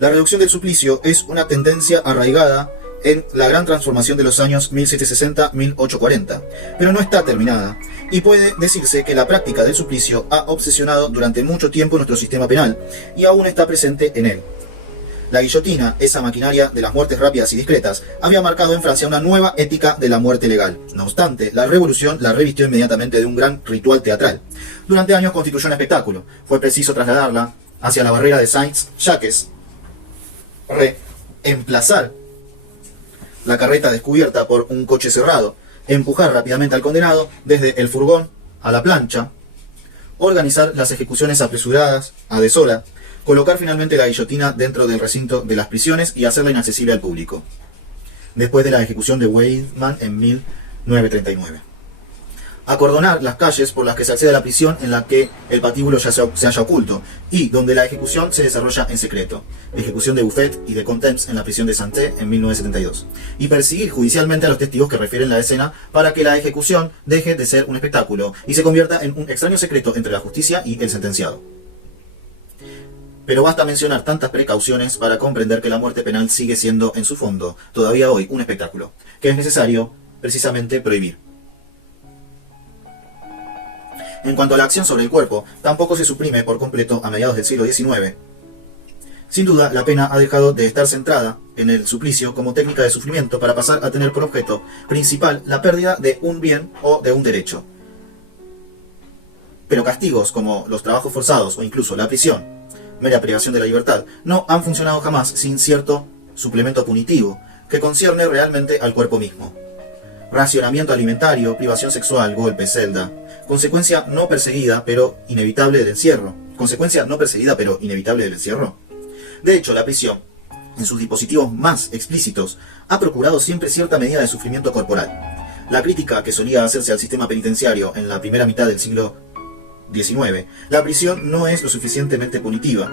La reducción del suplicio es una tendencia arraigada en la gran transformación de los años 1760-1840, pero no está terminada, y puede decirse que la práctica del suplicio ha obsesionado durante mucho tiempo nuestro sistema penal, y aún está presente en él. La guillotina, esa maquinaria de las muertes rápidas y discretas, había marcado en Francia una nueva ética de la muerte legal. No obstante, la revolución la revistió inmediatamente de un gran ritual teatral. Durante años constituyó un espectáculo. Fue preciso trasladarla hacia la barrera de Saint-Jacques, reemplazar la carreta descubierta por un coche cerrado, empujar rápidamente al condenado desde el furgón a la plancha, organizar las ejecuciones apresuradas a deshora, colocar finalmente la guillotina dentro del recinto de las prisiones y hacerla inaccesible al público, después de la ejecución de Weidmann en 1939. Acordonar las calles por las que se accede a la prisión en la que el patíbulo ya se halla oculto y donde la ejecución se desarrolla en secreto. La ejecución de Buffet y de Contemps en la prisión de Santé en 1972. Y perseguir judicialmente a los testigos que refieren la escena para que la ejecución deje de ser un espectáculo y se convierta en un extraño secreto entre la justicia y el sentenciado. Pero basta mencionar tantas precauciones para comprender que la muerte penal sigue siendo, en su fondo, todavía hoy un espectáculo, que es necesario, precisamente, prohibir. En cuanto a la acción sobre el cuerpo, tampoco se suprime por completo a mediados del siglo XIX. Sin duda, la pena ha dejado de estar centrada en el suplicio como técnica de sufrimiento para pasar a tener por objeto principal la pérdida de un bien o de un derecho. Pero castigos como los trabajos forzados o incluso la prisión, mera privación de la libertad, no han funcionado jamás sin cierto suplemento punitivo que concierne realmente al cuerpo mismo. Racionamiento alimentario, privación sexual, golpe, celda. Consecuencia no perseguida, pero inevitable del encierro. De hecho, la prisión, en sus dispositivos más explícitos, ha procurado siempre cierta medida de sufrimiento corporal. La crítica que solía hacerse al sistema penitenciario en la primera mitad del siglo XIX, la prisión no es lo suficientemente punitiva.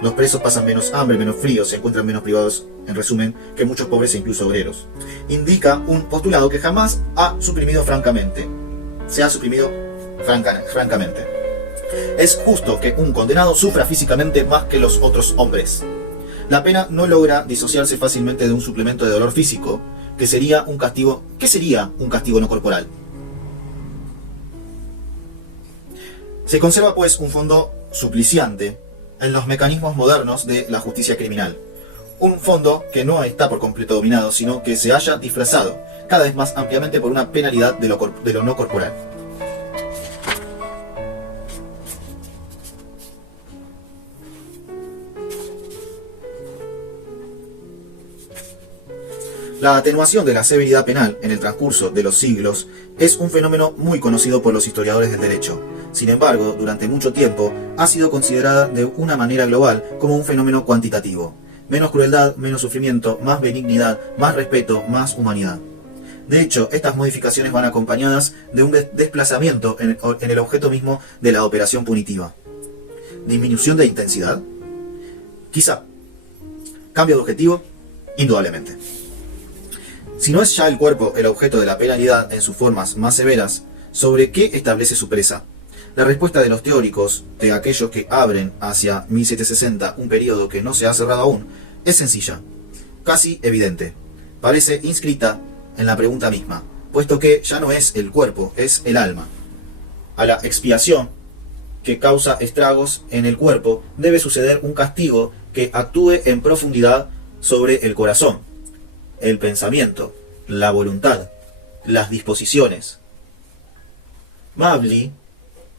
Los presos pasan menos hambre, menos frío, se encuentran menos privados, en resumen, que muchos pobres e incluso obreros. Indica un postulado que jamás se ha suprimido francamente. Es justo que un condenado sufra físicamente más que los otros hombres. La pena no logra disociarse fácilmente de un suplemento de dolor físico, que sería un castigo. ¿Qué sería un castigo no corporal? Se conserva pues un fondo supliciante en los mecanismos modernos de la justicia criminal. Un fondo que no está por completo dominado, sino que se halla disfrazado cada vez más ampliamente por una penalidad de lo no corporal. La atenuación de la severidad penal en el transcurso de los siglos es un fenómeno muy conocido por los historiadores del derecho. Sin embargo, durante mucho tiempo ha sido considerada de una manera global como un fenómeno cuantitativo. Menos crueldad, menos sufrimiento, más benignidad, más respeto, más humanidad. De hecho, estas modificaciones van acompañadas de un desplazamiento en el objeto mismo de la operación punitiva. ¿Disminución de intensidad? Quizá. ¿Cambio de objetivo? Indudablemente. Si no es ya el cuerpo el objeto de la penalidad en sus formas más severas, ¿sobre qué establece su presa? La respuesta de los teóricos, de aquellos que abren hacia 1760 un periodo que no se ha cerrado aún, es sencilla, casi evidente. Parece inscrita en la pregunta misma, puesto que ya no es el cuerpo, es el alma. A la expiación que causa estragos en el cuerpo debe suceder un castigo que actúe en profundidad sobre el corazón, el pensamiento, la voluntad, las disposiciones. Mably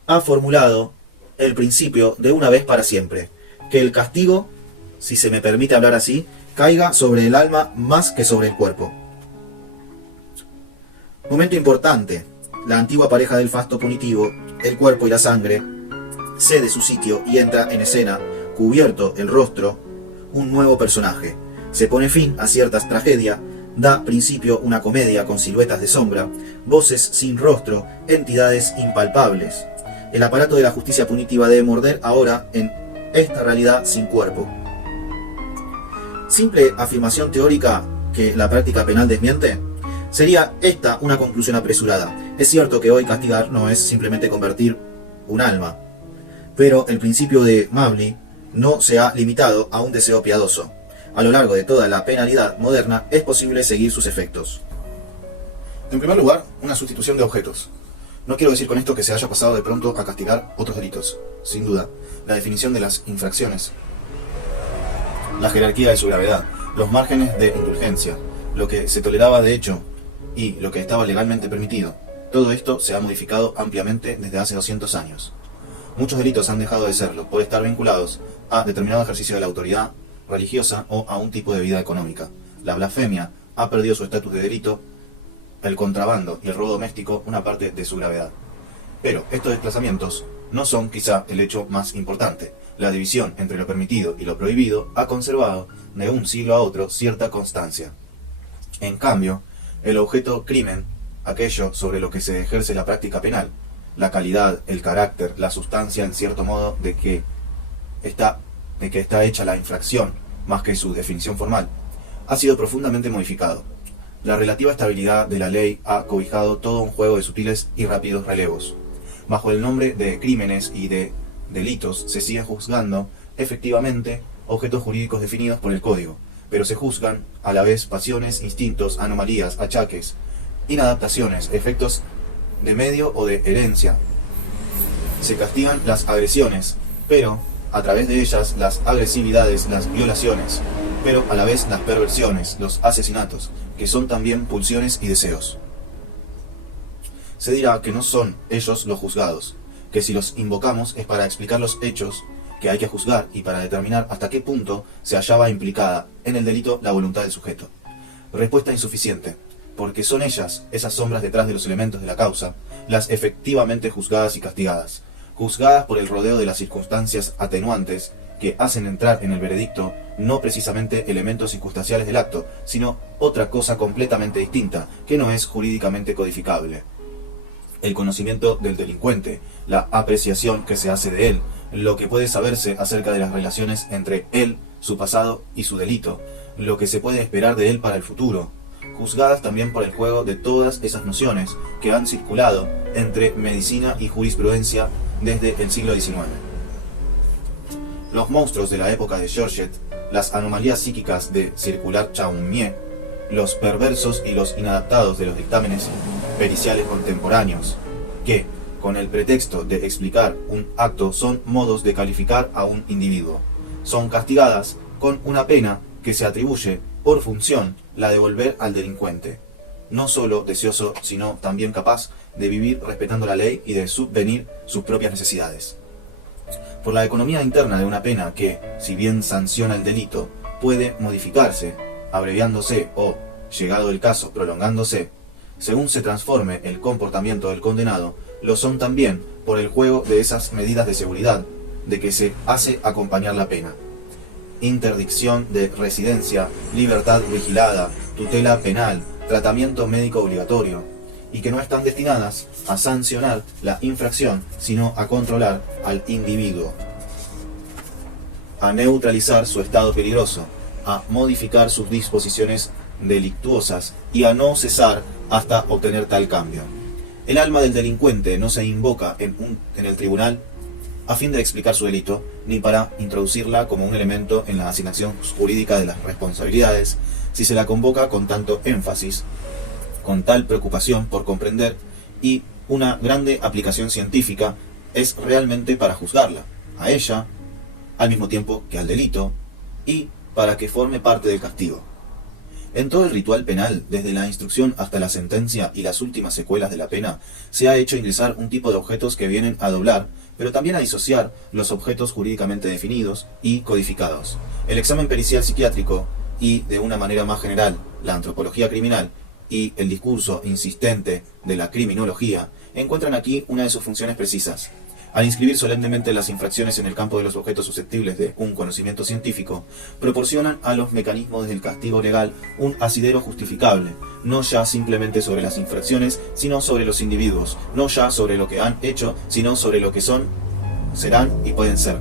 ha formulado el principio de una vez para siempre, que el castigo, si se me permite hablar así, caiga sobre el alma más que sobre el cuerpo. Momento importante, la antigua pareja del fasto punitivo, el cuerpo y la sangre, cede su sitio y entra en escena, cubierto el rostro, un nuevo personaje. Se pone fin a ciertas tragedias, da principio una comedia con siluetas de sombra, voces sin rostro, entidades impalpables. El aparato de la justicia punitiva debe morder ahora en esta realidad sin cuerpo. Simple afirmación teórica que la práctica penal desmiente? Sería esta una conclusión apresurada. Es cierto que hoy castigar no es simplemente convertir un alma, pero el principio de Mably no se ha limitado a un deseo piadoso. A lo largo de toda la penalidad moderna es posible seguir sus efectos. En primer lugar, una sustitución de objetos. No quiero decir con esto que se haya pasado de pronto a castigar otros delitos. Sin duda, la definición de las infracciones, la jerarquía de su gravedad, los márgenes de indulgencia, lo que se toleraba de hecho y lo que estaba legalmente permitido, todo esto se ha modificado ampliamente desde hace 200 años. Muchos delitos han dejado de serlo por estar vinculados a determinado ejercicio de la autoridad religiosa o a un tipo de vida económica. La blasfemia ha perdido su estatus de delito, el contrabando y el robo doméstico una parte de su gravedad. Pero estos desplazamientos no son quizá el hecho más importante. La división entre lo permitido y lo prohibido ha conservado de un siglo a otro cierta constancia. En cambio, el objeto crimen, aquello sobre lo que se ejerce la práctica penal, la calidad, el carácter, la sustancia en cierto modo de que está hecha la infracción, más que su definición formal, ha sido profundamente modificado. La relativa estabilidad de la ley ha cobijado todo un juego de sutiles y rápidos relevos. Bajo el nombre de crímenes y de delitos se siguen juzgando, efectivamente, objetos jurídicos definidos por el Código, pero se juzgan a la vez pasiones, instintos, anomalías, achaques, inadaptaciones, efectos de medio o de herencia. Se castigan las agresiones, pero a través de ellas las agresividades, las violaciones, pero a la vez las perversiones, los asesinatos, que son también pulsiones y deseos. Se dirá que no son ellos los juzgados, que si los invocamos es para explicar los hechos que hay que juzgar y para determinar hasta qué punto se hallaba implicada en el delito la voluntad del sujeto. Respuesta insuficiente, porque son ellas, esas sombras detrás de los elementos de la causa, las efectivamente juzgadas y castigadas, juzgadas por el rodeo de las circunstancias atenuantes que hacen entrar en el veredicto no precisamente elementos circunstanciales del acto, sino otra cosa completamente distinta, que no es jurídicamente codificable. El conocimiento del delincuente, la apreciación que se hace de él, lo que puede saberse acerca de las relaciones entre él, su pasado y su delito, lo que se puede esperar de él para el futuro, juzgadas también por el juego de todas esas nociones que han circulado entre medicina y jurisprudencia desde el siglo XIX. Los monstruos de la época de Georgette, las anomalías psíquicas de Circular-Chaumier, los perversos y los inadaptados de los dictámenes periciales contemporáneos, que, con el pretexto de explicar un acto, son modos de calificar a un individuo, son castigadas con una pena que se atribuye, por función, la de volver al delincuente, no solo deseoso, sino también capaz de vivir respetando la ley y de subvenir sus propias necesidades. Por la economía interna de una pena que, si bien sanciona el delito, puede modificarse, abreviándose o, llegado el caso, prolongándose, según se transforme el comportamiento del condenado, lo son también por el juego de esas medidas de seguridad de que se hace acompañar la pena. Interdicción de residencia, libertad vigilada, tutela penal, tratamiento médico obligatorio, y que no están destinadas a sancionar la infracción, sino a controlar al individuo, a neutralizar su estado peligroso, a modificar sus disposiciones delictuosas y a no cesar hasta obtener tal cambio. El alma del delincuente no se invoca en el tribunal a fin de explicar su delito, ni para introducirla como un elemento en la asignación jurídica de las responsabilidades, si se la convoca con tanto énfasis, con tal preocupación por comprender y una grande aplicación científica, es realmente para juzgarla, a ella, al mismo tiempo que al delito, y para que forme parte del castigo. En todo el ritual penal, desde la instrucción hasta la sentencia y las últimas secuelas de la pena, se ha hecho ingresar un tipo de objetos que vienen a doblar, pero también a disociar los objetos jurídicamente definidos y codificados. El examen pericial psiquiátrico y, de una manera más general, la antropología criminal y el discurso insistente de la criminología encuentran aquí una de sus funciones precisas. Al inscribir solemnemente las infracciones en el campo de los objetos susceptibles de un conocimiento científico, proporcionan a los mecanismos del castigo legal un asidero justificable, no ya simplemente sobre las infracciones, sino sobre los individuos, no ya sobre lo que han hecho, sino sobre lo que son, serán y pueden ser.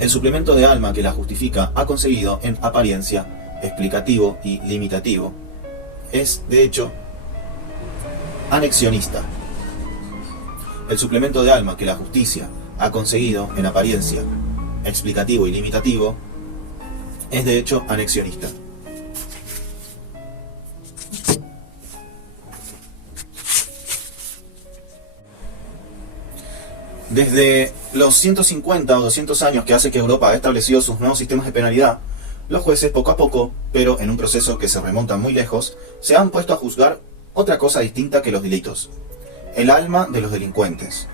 El suplemento de alma que la justifica ha conseguido, en apariencia, explicativo y limitativo, es de hecho anexionista. El suplemento de alma que la justicia ha conseguido en apariencia explicativo y limitativo es de hecho anexionista. Desde los 150 o 200 años que hace que Europa ha establecido sus nuevos sistemas de penalidad, los jueces poco a poco, pero en un proceso que se remonta muy lejos, se han puesto a juzgar otra cosa distinta que los delitos: el alma de los delincuentes.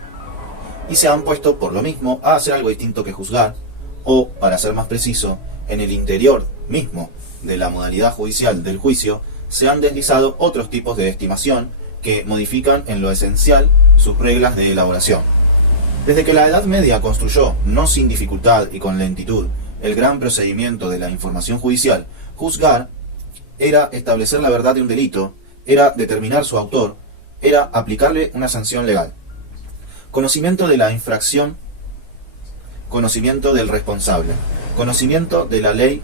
Y se han puesto, por lo mismo, a hacer algo distinto que juzgar, o, para ser más preciso, en el interior mismo de la modalidad judicial del juicio, se han deslizado otros tipos de estimación que modifican en lo esencial sus reglas de elaboración. Desde que la Edad Media construyó, no sin dificultad y con lentitud, el gran procedimiento de la información judicial, juzgar era establecer la verdad de un delito, era determinar su autor, era aplicarle una sanción legal. Conocimiento de la infracción, conocimiento del responsable, conocimiento de la ley,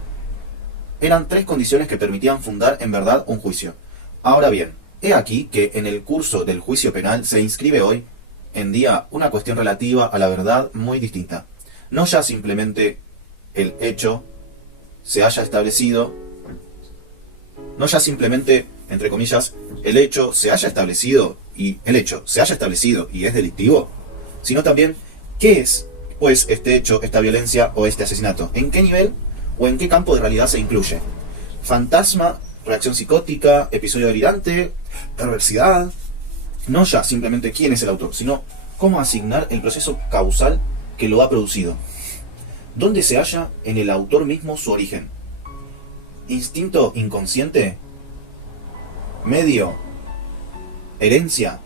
eran tres condiciones que permitían fundar en verdad un juicio. Ahora bien, he aquí que en el curso del juicio penal se inscribe hoy en día una cuestión relativa a la verdad muy distinta. No ya simplemente el hecho se haya establecido, no ya simplemente, entre comillas, el hecho se haya establecido y el hecho se haya establecido y es delictivo, sino también qué es, pues, este hecho, esta violencia o este asesinato, en qué nivel o en qué campo de realidad se incluye. Fantasma, reacción psicótica, episodio delirante, perversidad. No ya simplemente quién es el autor, sino cómo asignar el proceso causal que lo ha producido. ¿Dónde se halla en el autor mismo su origen? ¿Instinto inconsciente? ¿Medio? ¿Herencia?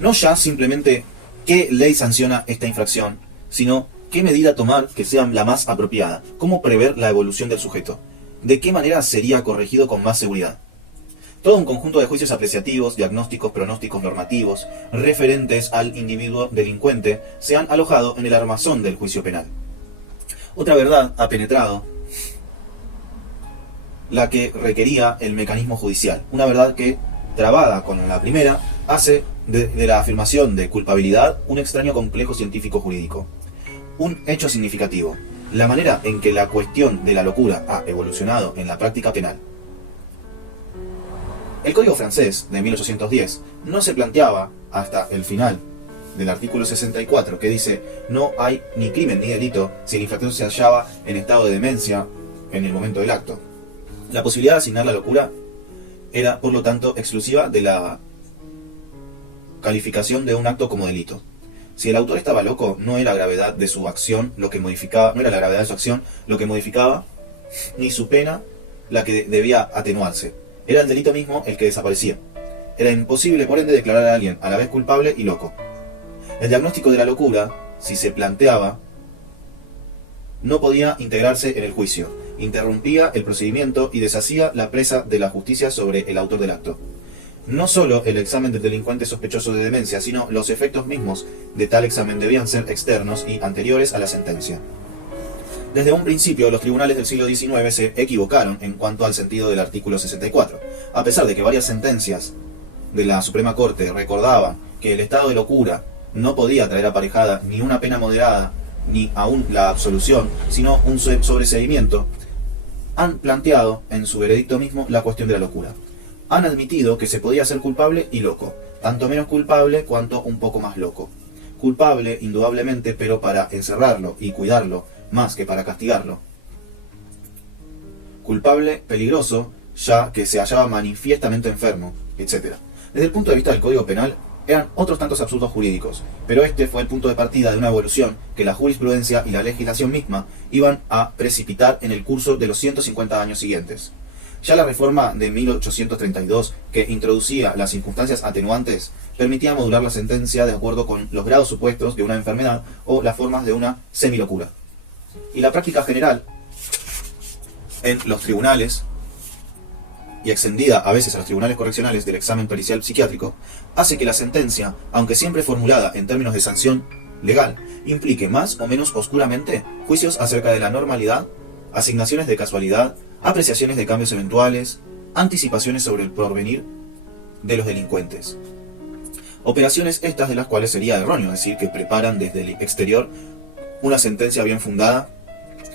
No ya simplemente qué ley sanciona esta infracción, sino qué medida tomar que sea la más apropiada, cómo prever la evolución del sujeto, de qué manera sería corregido con más seguridad. Todo un conjunto de juicios apreciativos, diagnósticos, pronósticos normativos, referentes al individuo delincuente, se han alojado en el armazón del juicio penal. Otra verdad ha penetrado, la que requería el mecanismo judicial. Una verdad que, trabada con la primera, hace de la afirmación de culpabilidad un extraño complejo científico jurídico. Un hecho significativo: la manera en que la cuestión de la locura ha evolucionado en la práctica penal. El Código francés de 1810 no se planteaba hasta el final del artículo 64, que dice: no hay ni crimen ni delito si el infractor se hallaba en estado de demencia en el momento del acto. La posibilidad de asignar la locura era, por lo tanto, exclusiva de la calificación de un acto como delito. Si el autor estaba loco, no era la gravedad de su acción lo que modificaba, ni su pena la que debía atenuarse. Era el delito mismo el que desaparecía. Era imposible, por ende, declarar a alguien a la vez culpable y loco. El diagnóstico de la locura, si se planteaba, no podía integrarse en el juicio. Interrumpía el procedimiento y deshacía la presa de la justicia sobre el autor del acto. No solo el examen del delincuente sospechoso de demencia, sino los efectos mismos de tal examen debían ser externos y anteriores a la sentencia. Desde un principio, los tribunales del siglo XIX se equivocaron en cuanto al sentido del artículo 64. A pesar de que varias sentencias de la Suprema Corte recordaban que el estado de locura no podía traer aparejada ni una pena moderada, ni aún la absolución, sino un sobreseimiento, han planteado en su veredicto mismo la cuestión de la locura. Han admitido que se podía ser culpable y loco, tanto menos culpable cuanto un poco más loco. Culpable, indudablemente, pero para encerrarlo y cuidarlo, más que para castigarlo. Culpable, peligroso, ya que se hallaba manifiestamente enfermo, etc. Desde el punto de vista del Código Penal, eran otros tantos absurdos jurídicos, pero este fue el punto de partida de una evolución que la jurisprudencia y la legislación misma iban a precipitar en el curso de los 150 años siguientes. Ya la reforma de 1832, que introducía las circunstancias atenuantes, permitía modular la sentencia de acuerdo con los grados supuestos de una enfermedad o las formas de una semilocura. Y la práctica general en los tribunales, y extendida a veces a los tribunales correccionales del examen pericial psiquiátrico, hace que la sentencia, aunque siempre formulada en términos de sanción legal, implique más o menos oscuramente juicios acerca de la normalidad, asignaciones de casualidad, apreciaciones de cambios eventuales, anticipaciones sobre el porvenir de los delincuentes. Operaciones estas de las cuales sería erróneo decir que preparan desde el exterior una sentencia bien fundada,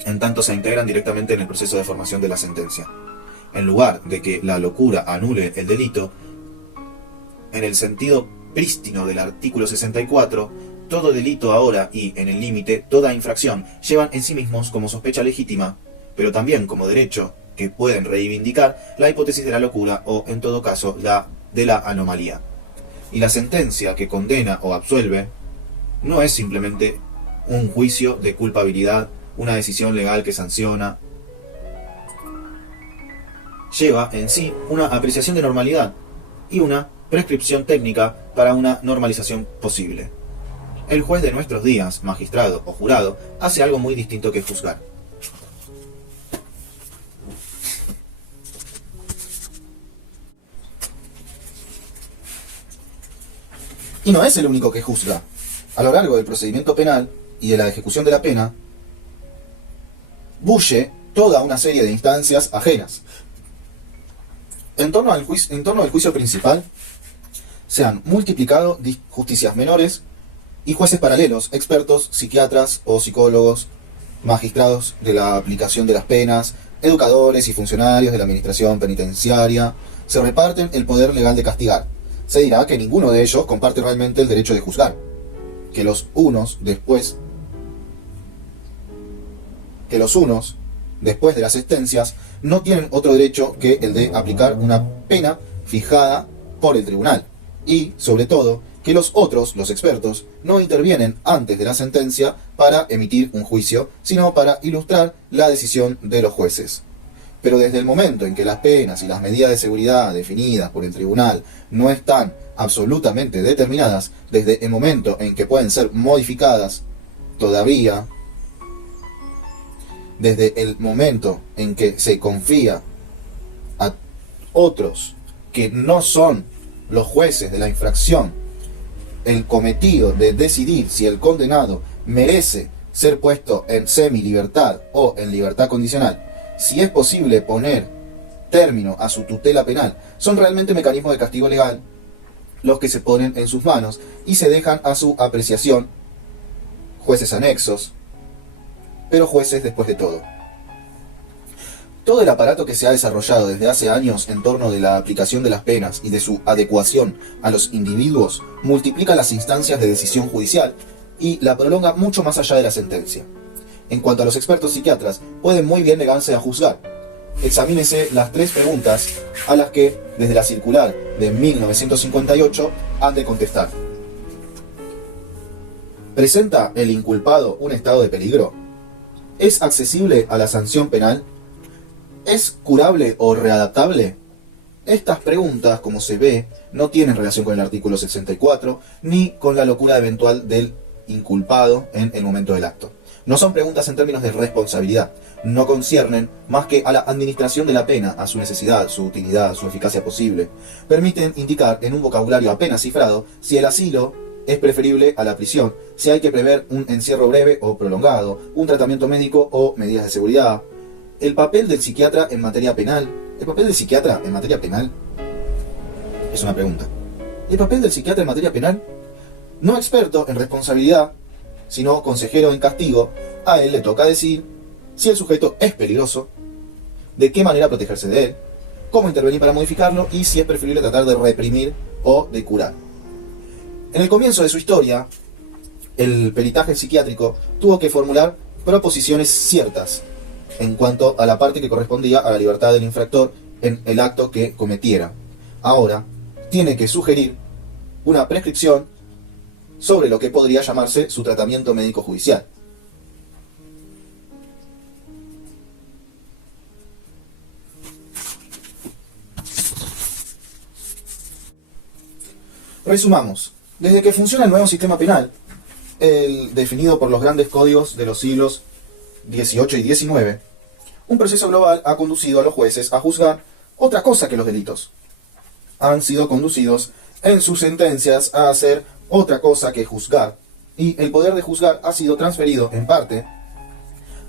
en tanto se integran directamente en el proceso de formación de la sentencia. En lugar de que la locura anule el delito, en el sentido prístino del artículo 64, todo delito ahora y, en el límite, toda infracción llevan en sí mismos como sospecha legítima, pero también como derecho, que pueden reivindicar la hipótesis de la locura o, en todo caso, la de la anomalía. Y la sentencia que condena o absuelve no es simplemente un juicio de culpabilidad, una decisión legal que sanciona. Lleva en sí una apreciación de normalidad y una prescripción técnica para una normalización posible. El juez de nuestros días, magistrado o jurado, hace algo muy distinto que juzgar. Y no es el único que juzga. A lo largo del procedimiento penal y de la ejecución de la pena, bulle toda una serie de instancias ajenas. En torno al juicio principal, se han multiplicado justicias menores y jueces paralelos, expertos, psiquiatras o psicólogos, magistrados de la aplicación de las penas, educadores y funcionarios de la administración penitenciaria. Se reparten el poder legal de castigar. Se dirá que ninguno de ellos comparte realmente el derecho de juzgar, que los unos, después de las sentencias, no tienen otro derecho que el de aplicar una pena fijada por el tribunal, y, sobre todo, que los otros, los expertos, no intervienen antes de la sentencia para emitir un juicio, sino para ilustrar la decisión de los jueces. Pero desde el momento en que las penas y las medidas de seguridad definidas por el tribunal no están absolutamente determinadas, desde el momento en que pueden ser modificadas todavía, desde el momento en que se confía a otros que no son los jueces de la infracción el cometido de decidir si el condenado merece ser puesto en semilibertad o en libertad condicional, si es posible poner término a su tutela penal, son realmente mecanismos de castigo legal los que se ponen en sus manos y se dejan a su apreciación jueces anexos, pero jueces después de todo. Todo el aparato que se ha desarrollado desde hace años en torno de la aplicación de las penas y de su adecuación a los individuos multiplica las instancias de decisión judicial y la prolonga mucho más allá de la sentencia. En cuanto a los expertos psiquiatras, pueden muy bien negarse a juzgar. Examínese las 3 preguntas a las que, desde la circular de 1958, han de contestar. ¿Presenta el inculpado un estado de peligro? ¿Es accesible a la sanción penal? ¿Es curable o readaptable? Estas preguntas, como se ve, no tienen relación con el artículo 64, ni con la locura eventual del inculpado en el momento del acto. No son preguntas en términos de responsabilidad, no conciernen más que a la administración de la pena, a su necesidad, su utilidad, su eficacia posible. Permiten indicar en un vocabulario apenas cifrado si el asilo es preferible a la prisión, si hay que prever un encierro breve o prolongado, un tratamiento médico o medidas de seguridad. El papel del psiquiatra en materia penal. ¿El papel del psiquiatra en materia penal? Es una pregunta. ¿El papel del psiquiatra en materia penal? No experto en responsabilidad, sino consejero en castigo, a él le toca decir si el sujeto es peligroso, de qué manera protegerse de él, cómo intervenir para modificarlo y si es preferible tratar de reprimir o de curar. En el comienzo de su historia, el peritaje psiquiátrico tuvo que formular proposiciones ciertas en cuanto a la parte que correspondía a la libertad del infractor en el acto que cometiera. Ahora, tiene que sugerir una prescripción sobre lo que podría llamarse su tratamiento médico judicial. Resumamos. Desde que funciona el nuevo sistema penal, el definido por los grandes códigos de los siglos XVIII y XIX, un proceso global ha conducido a los jueces a juzgar otra cosa que los delitos. Han sido conducidos en sus sentencias a hacer otra cosa que juzgar, y el poder de juzgar ha sido transferido, en parte,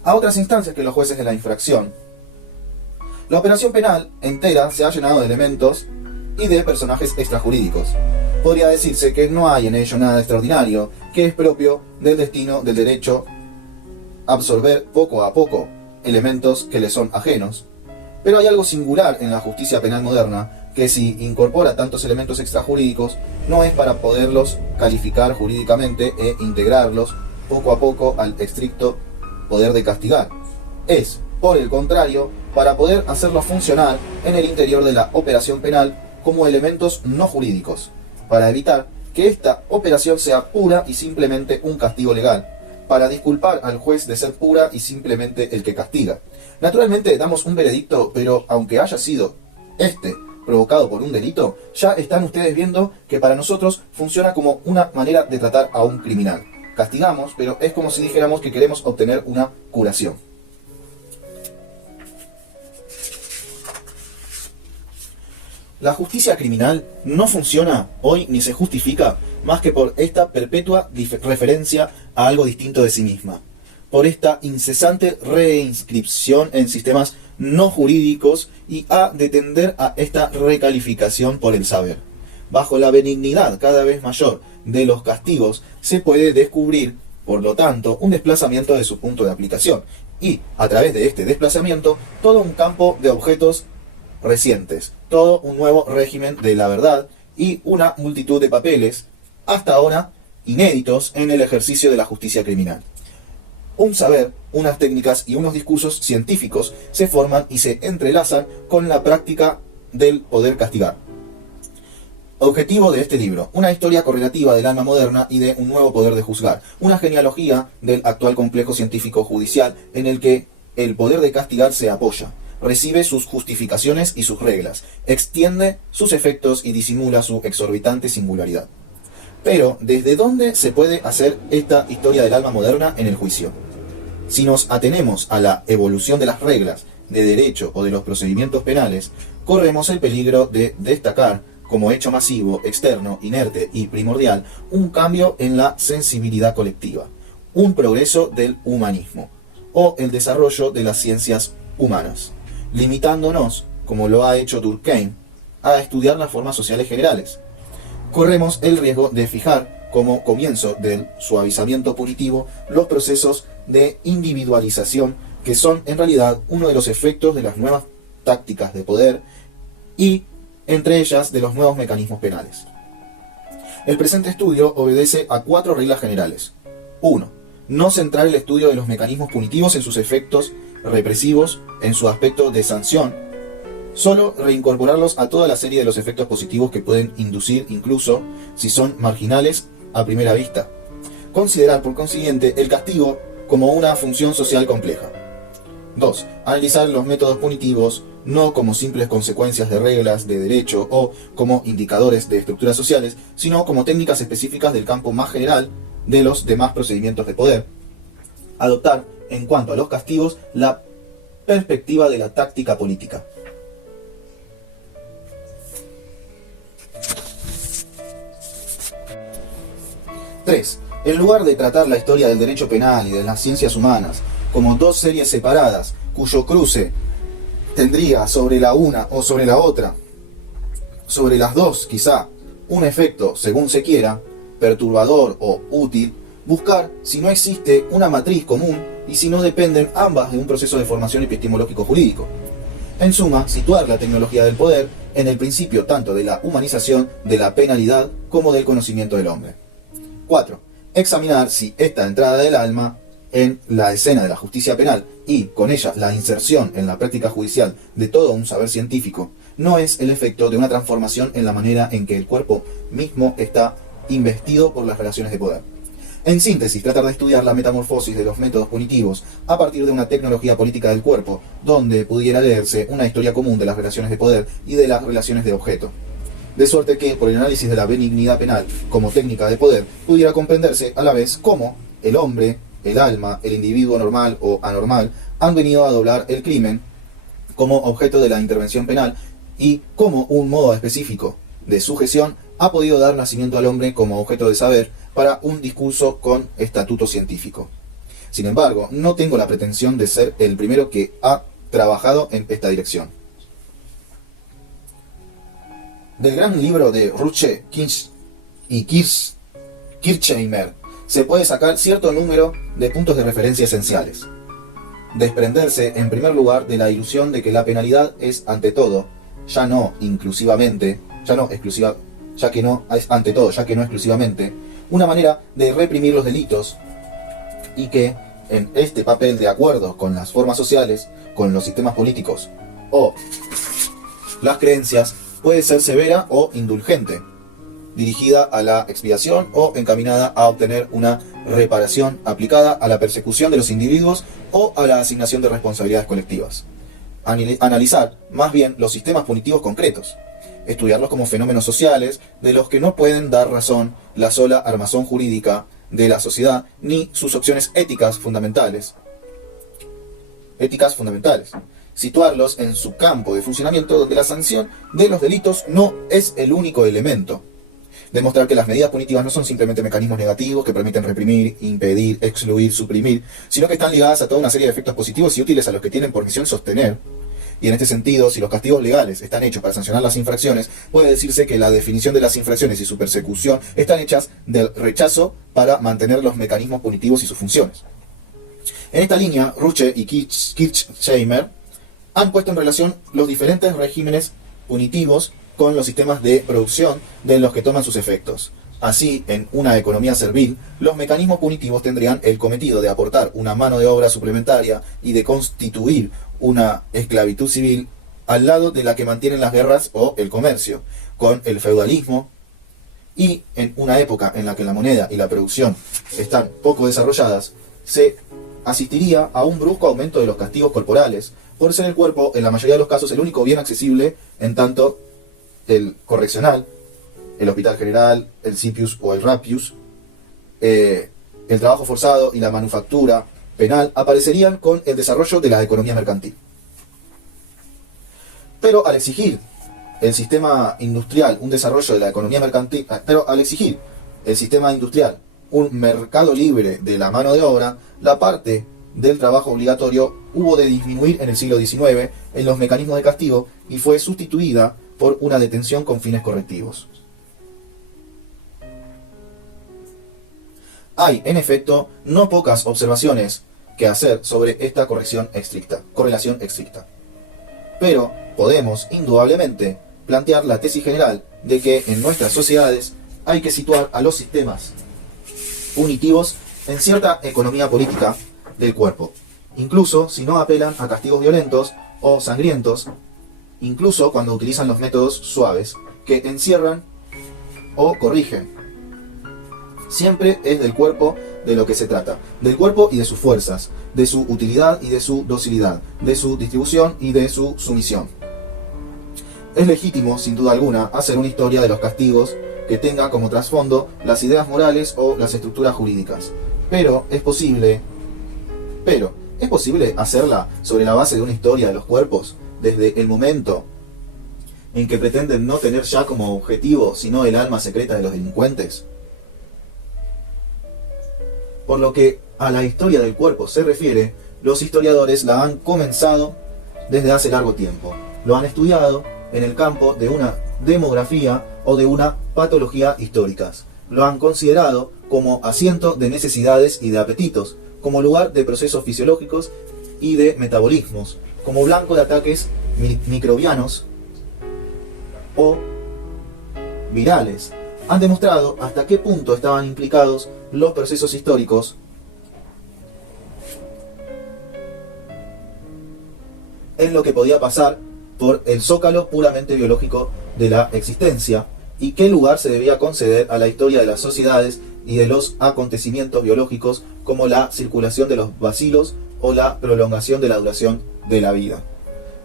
a otras instancias que los jueces de la infracción, La operación penal entera se ha llenado de elementos y de personajes extrajurídicos. Podría decirse que no hay en ello nada extraordinario, que es propio del destino del derecho absorber poco a poco elementos que le son ajenos. Pero hay algo singular en la justicia penal moderna, que si incorpora tantos elementos extrajurídicos, no es para poderlos calificar jurídicamente e integrarlos poco a poco al estricto poder de castigar. Es, por el contrario, para poder hacerlos funcionar en el interior de la operación penal como elementos no jurídicos, para evitar que esta operación sea pura y simplemente un castigo legal, para disculpar al juez de ser pura y simplemente el que castiga. Naturalmente damos un veredicto, pero aunque haya sido provocado por un delito, ya están ustedes viendo que para nosotros funciona como una manera de tratar a un criminal. Castigamos, pero es como si dijéramos que queremos obtener una curación. La justicia criminal no funciona hoy ni se justifica más que por esta perpetua referencia a algo distinto de sí misma, por esta incesante reinscripción en sistemas no jurídicos y a de tender a esta recalificación por el saber. Bajo la benignidad cada vez mayor de los castigos se puede descubrir, por lo tanto, un desplazamiento de su punto de aplicación y, a través de este desplazamiento, todo un campo de objetos recientes, todo un nuevo régimen de la verdad y una multitud de papeles, hasta ahora inéditos en el ejercicio de la justicia criminal. Un saber, unas técnicas y unos discursos científicos se forman y se entrelazan con la práctica del poder castigar. Objetivo de este libro: una historia correlativa del alma moderna y de un nuevo poder de juzgar, una genealogía del actual complejo científico judicial en el que el poder de castigar se apoya, recibe sus justificaciones y sus reglas, extiende sus efectos y disimula su exorbitante singularidad. Pero, ¿desde dónde se puede hacer esta historia del alma moderna en el juicio? Si nos atenemos a la evolución de las reglas de derecho o de los procedimientos penales, corremos el peligro de destacar como hecho masivo, externo, inerte y primordial un cambio en la sensibilidad colectiva, un progreso del humanismo o el desarrollo de las ciencias humanas, limitándonos, como lo ha hecho Durkheim, a estudiar las formas sociales generales. Corremos el riesgo de fijar como comienzo del suavizamiento punitivo los procesos de individualización que son en realidad uno de los efectos de las nuevas tácticas de poder y, entre ellas, de los nuevos mecanismos penales. El presente estudio obedece a 4 reglas generales. 1. No centrar el estudio de los mecanismos punitivos en sus efectos represivos, en su aspecto de sanción, solo reincorporarlos a toda la serie de los efectos positivos que pueden inducir, incluso si son marginales a primera vista. Considerar, por consiguiente, el castigo como una función social compleja. 2. Analizar los métodos punitivos no como simples consecuencias de reglas de derecho o como indicadores de estructuras sociales, sino como técnicas específicas del campo más general de los demás procedimientos de poder. Adoptar, en cuanto a los castigos, la perspectiva de la táctica política. Tres. En lugar de tratar la historia del derecho penal y de las ciencias humanas como 2 series separadas, cuyo cruce tendría sobre la una o sobre la otra, sobre las dos quizá, un efecto, según se quiera, perturbador o útil, buscar si no existe una matriz común y si no dependen ambas de un proceso de formación epistemológico jurídico. En suma, situar la tecnología del poder en el principio tanto de la humanización, de la penalidad, como del conocimiento del hombre. 4. Examinar si esta entrada del alma en la escena de la justicia penal y, con ella, la inserción en la práctica judicial de todo un saber científico, no es el efecto de una transformación en la manera en que el cuerpo mismo está investido por las relaciones de poder. En síntesis, tratar de estudiar la metamorfosis de los métodos punitivos a partir de una tecnología política del cuerpo, donde pudiera leerse una historia común de las relaciones de poder y de las relaciones de objeto. De suerte que, por el análisis de la benignidad penal como técnica de poder, pudiera comprenderse a la vez cómo el hombre, el alma, el individuo normal o anormal han venido a doblar el crimen como objeto de la intervención penal y cómo un modo específico de sujeción ha podido dar nacimiento al hombre como objeto de saber para un discurso con estatuto científico. Sin embargo, no tengo la pretensión de ser el primero que ha trabajado en esta dirección. Del gran libro de Ruche, Kinch y Kirchheimer se puede sacar cierto número de puntos de referencia esenciales. Desprenderse, en primer lugar, de la ilusión de que la penalidad es ante todo, ya que no exclusivamente, una manera de reprimir los delitos, y que en este papel, de acuerdo con las formas sociales, con los sistemas políticos o las creencias, puede ser severa o indulgente, dirigida a la expiación o encaminada a obtener una reparación aplicada a la persecución de los individuos o a la asignación de responsabilidades colectivas. Analizar más bien los sistemas punitivos concretos, estudiarlos como fenómenos sociales de los que no pueden dar razón la sola armazón jurídica de la sociedad ni sus opciones éticas fundamentales. Situarlos en su campo de funcionamiento, donde la sanción de los delitos no es el único elemento. Demostrar que las medidas punitivas no son simplemente mecanismos negativos que permiten reprimir, impedir, excluir, suprimir, sino que están ligadas a toda una serie de efectos positivos y útiles a los que tienen por misión sostener. Y en este sentido, si los castigos legales están hechos para sancionar las infracciones, puede decirse que la definición de las infracciones y su persecución están hechas del rechazo para mantener los mecanismos punitivos y sus funciones. En esta línea, Ruche y Kirchheimer han puesto en relación los diferentes regímenes punitivos con los sistemas de producción de los que toman sus efectos. Así, en una economía servil, los mecanismos punitivos tendrían el cometido de aportar una mano de obra suplementaria y de constituir una esclavitud civil al lado de la que mantienen las guerras o el comercio, con el feudalismo, y en una época en la que la moneda y la producción están poco desarrolladas, se asistiría a un brusco aumento de los castigos corporales, por ser el cuerpo, en la mayoría de los casos, el único bien accesible, en tanto el correccional, el hospital general, el Cipius o el Rapius, el trabajo forzado y la manufactura penal aparecerían con el desarrollo de la economía mercantil. Pero al exigir el sistema industrial un desarrollo de la economía mercantil, un mercado libre de la mano de obra, la parte del trabajo obligatorio hubo de disminuir en el siglo XIX en los mecanismos de castigo y fue sustituida por una detención con fines correctivos. Hay, en efecto, no pocas observaciones que hacer sobre esta correlación estricta. Pero podemos, indudablemente, plantear la tesis general de que en nuestras sociedades hay que situar a los sistemas punitivos en cierta economía política del cuerpo, incluso si no apelan a castigos violentos o sangrientos, incluso cuando utilizan los métodos suaves, que encierran o corrigen. Siempre es del cuerpo de lo que se trata, del cuerpo y de sus fuerzas, de su utilidad y de su docilidad, de su distribución y de su sumisión. Es legítimo, sin duda alguna, hacer una historia de los castigos que tenga como trasfondo las ideas morales o las estructuras jurídicas. Pero es posible hacerla sobre la base de una historia de los cuerpos, desde el momento en que pretenden no tener ya como objetivo sino el alma secreta de los delincuentes. Por lo que a la historia del cuerpo se refiere, los historiadores la han comenzado desde hace largo tiempo. Lo han estudiado en el campo de una demografía o de una patología históricas. Lo han considerado como asiento de necesidades y de apetitos, como lugar de procesos fisiológicos y de metabolismos, como blanco de ataques microbianos o virales. Han demostrado hasta qué punto estaban implicados los procesos históricos en lo que podía pasar por el zócalo puramente biológico de la existencia y qué lugar se debía conceder a la historia de las sociedades y de los acontecimientos biológicos, como la circulación de los bacilos o la prolongación de la duración de la vida.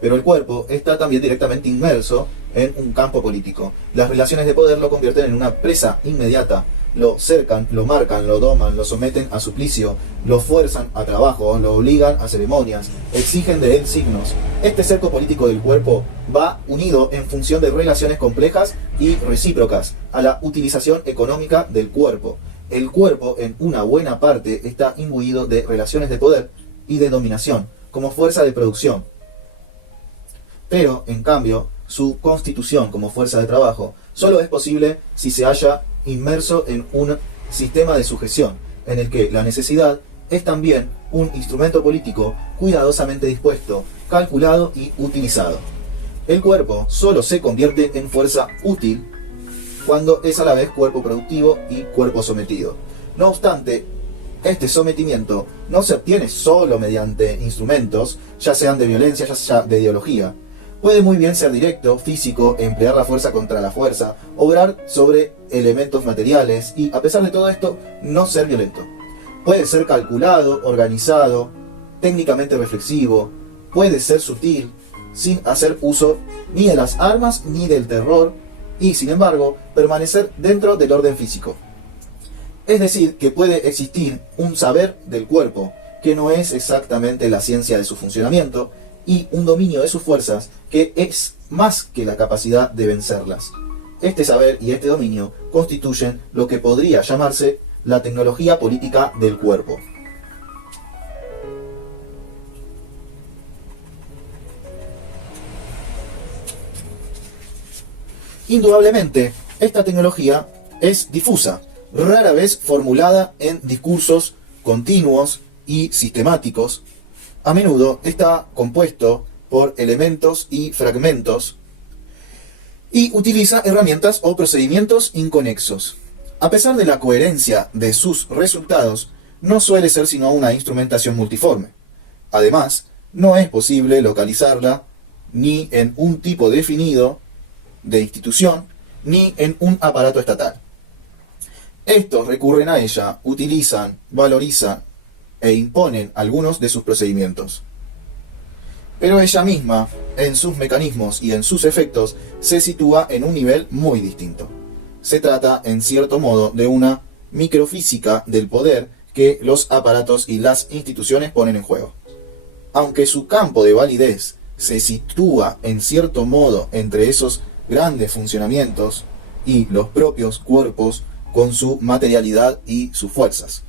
Pero el cuerpo está también directamente inmerso en un campo político. Las relaciones de poder lo convierten en una presa inmediata. Lo cercan, lo marcan, lo doman, lo someten a suplicio, lo fuerzan a trabajo, lo obligan a ceremonias, exigen de él signos. Este cerco político del cuerpo va unido en función de relaciones complejas y recíprocas a la utilización económica del cuerpo. El cuerpo, en una buena parte, está imbuido de relaciones de poder y de dominación, como fuerza de producción. Pero, en cambio, su constitución como fuerza de trabajo solo es posible si se haya inmerso en un sistema de sujeción, en el que la necesidad es también un instrumento político cuidadosamente dispuesto, calculado y utilizado. El cuerpo solo se convierte en fuerza útil cuando es a la vez cuerpo productivo y cuerpo sometido. No obstante, este sometimiento no se obtiene solo mediante instrumentos, ya sean de violencia, ya sea de ideología. Puede muy bien ser directo, físico, emplear la fuerza contra la fuerza, obrar sobre elementos materiales y, a pesar de todo esto, no ser violento. Puede ser calculado, organizado, técnicamente reflexivo, puede ser sutil, sin hacer uso ni de las armas ni del terror, y, sin embargo, permanecer dentro del orden físico. Es decir, que puede existir un saber del cuerpo, que no es exactamente la ciencia de su funcionamiento, y un dominio de sus fuerzas, que es más que la capacidad de vencerlas. Este saber y este dominio constituyen lo que podría llamarse la tecnología política del cuerpo. Indudablemente, esta tecnología es difusa, rara vez formulada en discursos continuos y sistemáticos. A menudo está compuesto por elementos y fragmentos y utiliza herramientas o procedimientos inconexos. A pesar de la coherencia de sus resultados, no suele ser sino una instrumentación multiforme. Además, no es posible localizarla ni en un tipo definido de institución, ni en un aparato estatal. Estos recurren a ella, utilizan, valorizan e imponen algunos de sus procedimientos. Pero ella misma, en sus mecanismos y en sus efectos, se sitúa en un nivel muy distinto. Se trata, en cierto modo, de una microfísica del poder que los aparatos y las instituciones ponen en juego. Aunque su campo de validez se sitúa, en cierto modo, entre esos grandes funcionamientos y los propios cuerpos con su materialidad y sus fuerzas.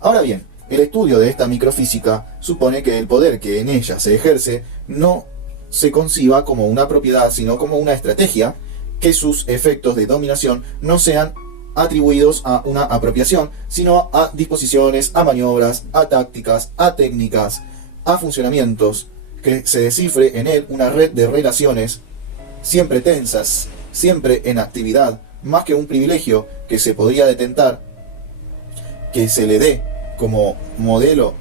Ahora bien, el estudio de esta microfísica supone que el poder que en ella se ejerce no se conciba como una propiedad, sino como una estrategia, que sus efectos de dominación no sean atribuidos a una apropiación, sino a disposiciones, a maniobras, a tácticas, a técnicas, a funcionamientos, que se descifre en él una red de relaciones siempre tensas, siempre en actividad, más que un privilegio que se podría detentar, que se le dé como modelo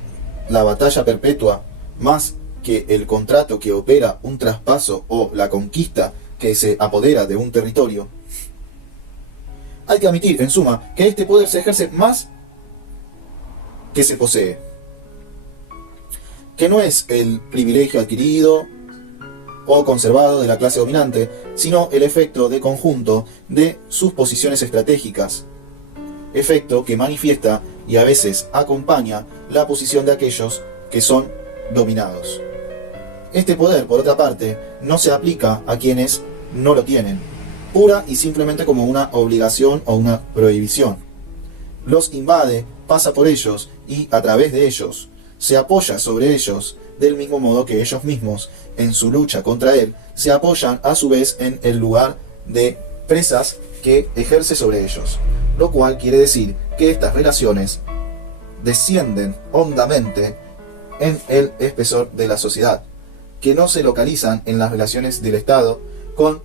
la batalla perpetua, más que el contrato que opera un traspaso o la conquista que se apodera de un territorio. Hay que admitir, en suma, que este poder se ejerce más que se posee, que no es el privilegio adquirido o conservado de la clase dominante, sino el efecto de conjunto de sus posiciones estratégicas, efecto que manifiesta y a veces acompaña la posición de aquellos que son dominados. Este poder, por otra parte, no se aplica a quienes no lo tienen, pura y simplemente como una obligación o una prohibición. Los invade, pasa por ellos y a través de ellos, se apoya sobre ellos, del mismo modo que ellos mismos, en su lucha contra él, se apoyan a su vez en el lugar de presas que ejerce sobre ellos, lo cual quiere decir que estas relaciones descienden hondamente en el espesor de la sociedad, que no se localizan en las relaciones del Estado con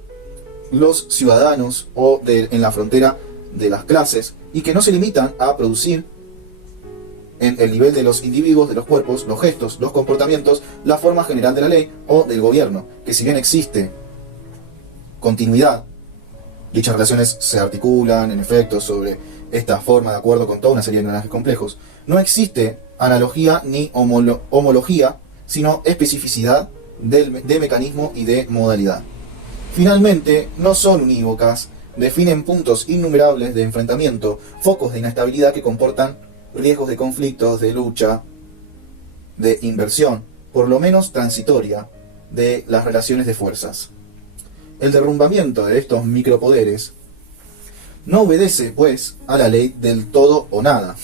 los ciudadanos o en la frontera de las clases, y que no se limitan a producir en el nivel de los individuos, de los cuerpos, los gestos, los comportamientos, la forma general de la ley o del gobierno, que si bien existe continuidad, dichas relaciones se articulan en efecto sobre esta forma de acuerdo con toda una serie de engranajes complejos. No existe analogía ni homología, sino especificidad de mecanismo y de modalidad. Finalmente, no son unívocas, definen puntos innumerables de enfrentamiento, focos de inestabilidad que comportan riesgos de conflictos, de lucha, de inversión, por lo menos transitoria, de las relaciones de fuerzas. El derrumbamiento de estos micropoderes no obedece, pues, a la ley del todo o nada.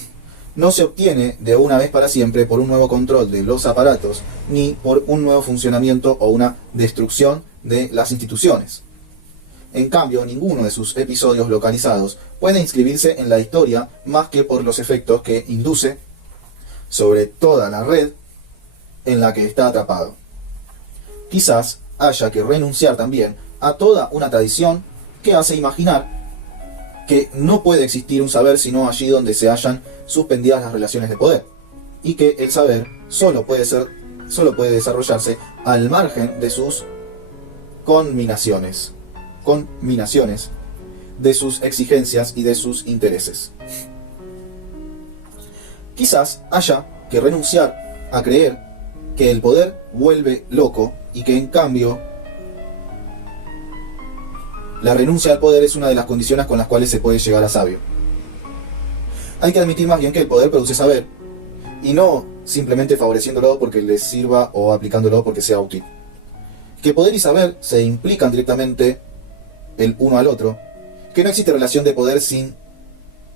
no se obtiene de una vez para siempre por un nuevo control de los aparatos, ni por un nuevo funcionamiento o una destrucción de las instituciones. En cambio, ninguno de sus episodios localizados puede inscribirse en la historia más que por los efectos que induce sobre toda la red en la que está atrapado. Quizás haya que renunciar también a toda una tradición que hace imaginar que no puede existir un saber sino allí donde se hayan suspendidas las relaciones de poder, y que el saber solo puede desarrollarse al margen de sus conminaciones, de sus exigencias y de sus intereses. Quizás haya que renunciar a creer que el poder vuelve loco y que en cambio la renuncia al poder es una de las condiciones con las cuales se puede llegar a sabio. Hay que admitir más bien que el poder produce saber, y no simplemente favoreciéndolo porque les sirva o aplicándolo porque sea útil. Que poder y saber se implican directamente el uno al otro, que no existe relación de poder sin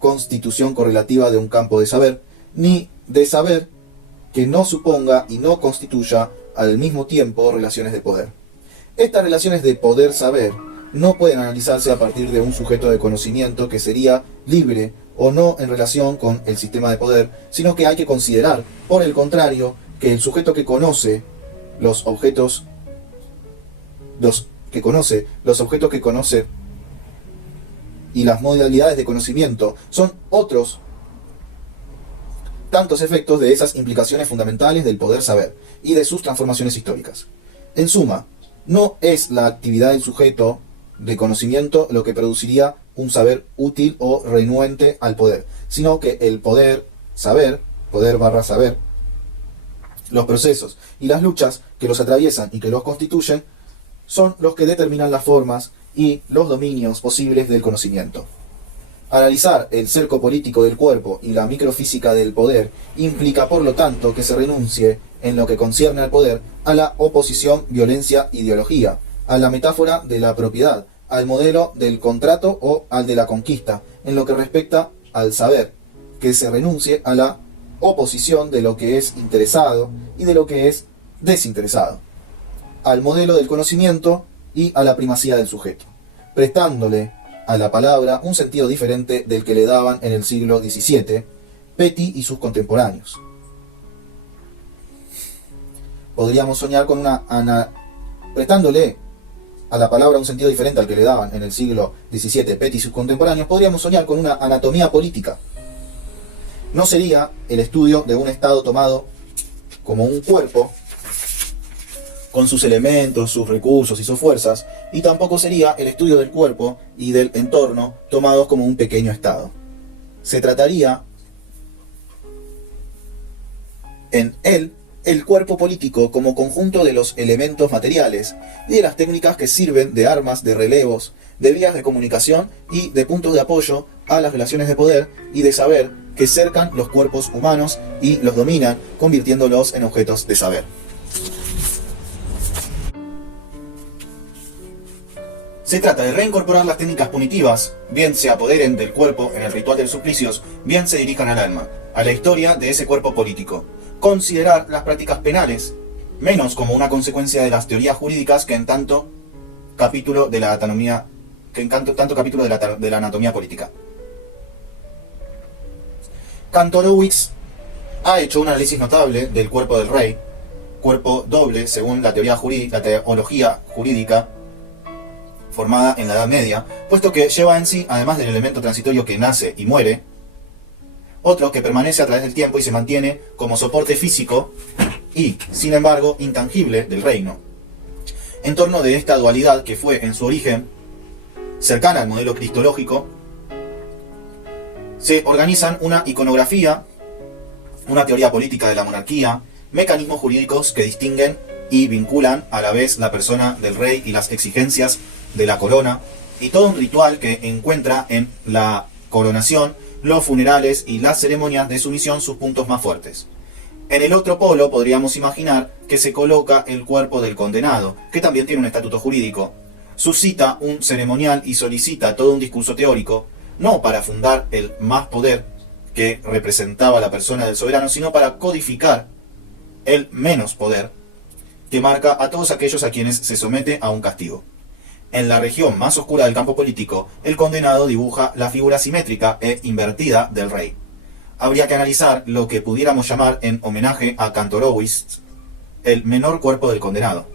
constitución correlativa de un campo de saber, ni de saber que no suponga y no constituya al mismo tiempo relaciones de poder. Estas relaciones de poder-saber no pueden analizarse a partir de un sujeto de conocimiento que sería libre o no en relación con el sistema de poder, sino que hay que considerar, por el contrario, que el sujeto que conoce los objetos que conoce y las modalidades de conocimiento son otros tantos efectos de esas implicaciones fundamentales del poder saber y de sus transformaciones históricas. En suma, no es la actividad del sujeto de conocimiento lo que produciría un saber útil o renuente al poder, sino que el poder saber, los procesos y las luchas que los atraviesan y que los constituyen, son los que determinan las formas y los dominios posibles del conocimiento. Analizar el cerco político del cuerpo y la microfísica del poder implica, por lo tanto, que se renuncie, en lo que concierne al poder, a la oposición violencia-ideología, a la metáfora de la propiedad, al modelo del contrato o al de la conquista, en lo que respecta al saber, que se renuncie a la oposición de lo que es interesado y de lo que es desinteresado, al modelo del conocimiento y a la primacía del sujeto, prestándole a la palabra un sentido diferente del que le daban en el siglo XVII Petty y sus contemporáneos. Podríamos soñar con prestándole a la palabra un sentido diferente al que le daban en el siglo XVII Petty y sus contemporáneos, podríamos soñar con una anatomía política. No sería el estudio de un Estado tomado como un cuerpo, con sus elementos, sus recursos y sus fuerzas, y tampoco sería el estudio del cuerpo y del entorno tomados como un pequeño Estado. Se trataría en él el cuerpo político como conjunto de los elementos materiales y de las técnicas que sirven de armas, de relevos, de vías de comunicación y de puntos de apoyo a las relaciones de poder y de saber que cercan los cuerpos humanos y los dominan, convirtiéndolos en objetos de saber. Se trata de reincorporar las técnicas punitivas, bien se apoderen del cuerpo en el ritual de los suplicios, bien se dirijan al alma, a la historia de ese cuerpo político. Considerar las prácticas penales menos como una consecuencia de las teorías jurídicas que en tanto capítulo de la anatomía política. Kantorowicz ha hecho un análisis notable del cuerpo del rey, cuerpo doble según la teología jurídica formada en la Edad Media, puesto que lleva en sí, además del elemento transitorio que nace y muere, otro que permanece a través del tiempo y se mantiene como soporte físico y, sin embargo, intangible del reino. En torno de esta dualidad que fue en su origen cercana al modelo cristológico, se organizan una iconografía, una teoría política de la monarquía, mecanismos jurídicos que distinguen y vinculan a la vez la persona del rey y las exigencias de la corona, y todo un ritual que encuentra en la coronación, los funerales y las ceremonias de sumisión sus puntos más fuertes. En el otro polo podríamos imaginar que se coloca el cuerpo del condenado, que también tiene un estatuto jurídico. Suscita un ceremonial y solicita todo un discurso teórico, no para fundar el más poder que representaba la persona del soberano, sino para codificar el menos poder que marca a todos aquellos a quienes se somete a un castigo. En la región más oscura del campo político, el condenado dibuja la figura simétrica e invertida del rey. Habría que analizar lo que pudiéramos llamar, en homenaje a Kantorowicz, el menor cuerpo del condenado.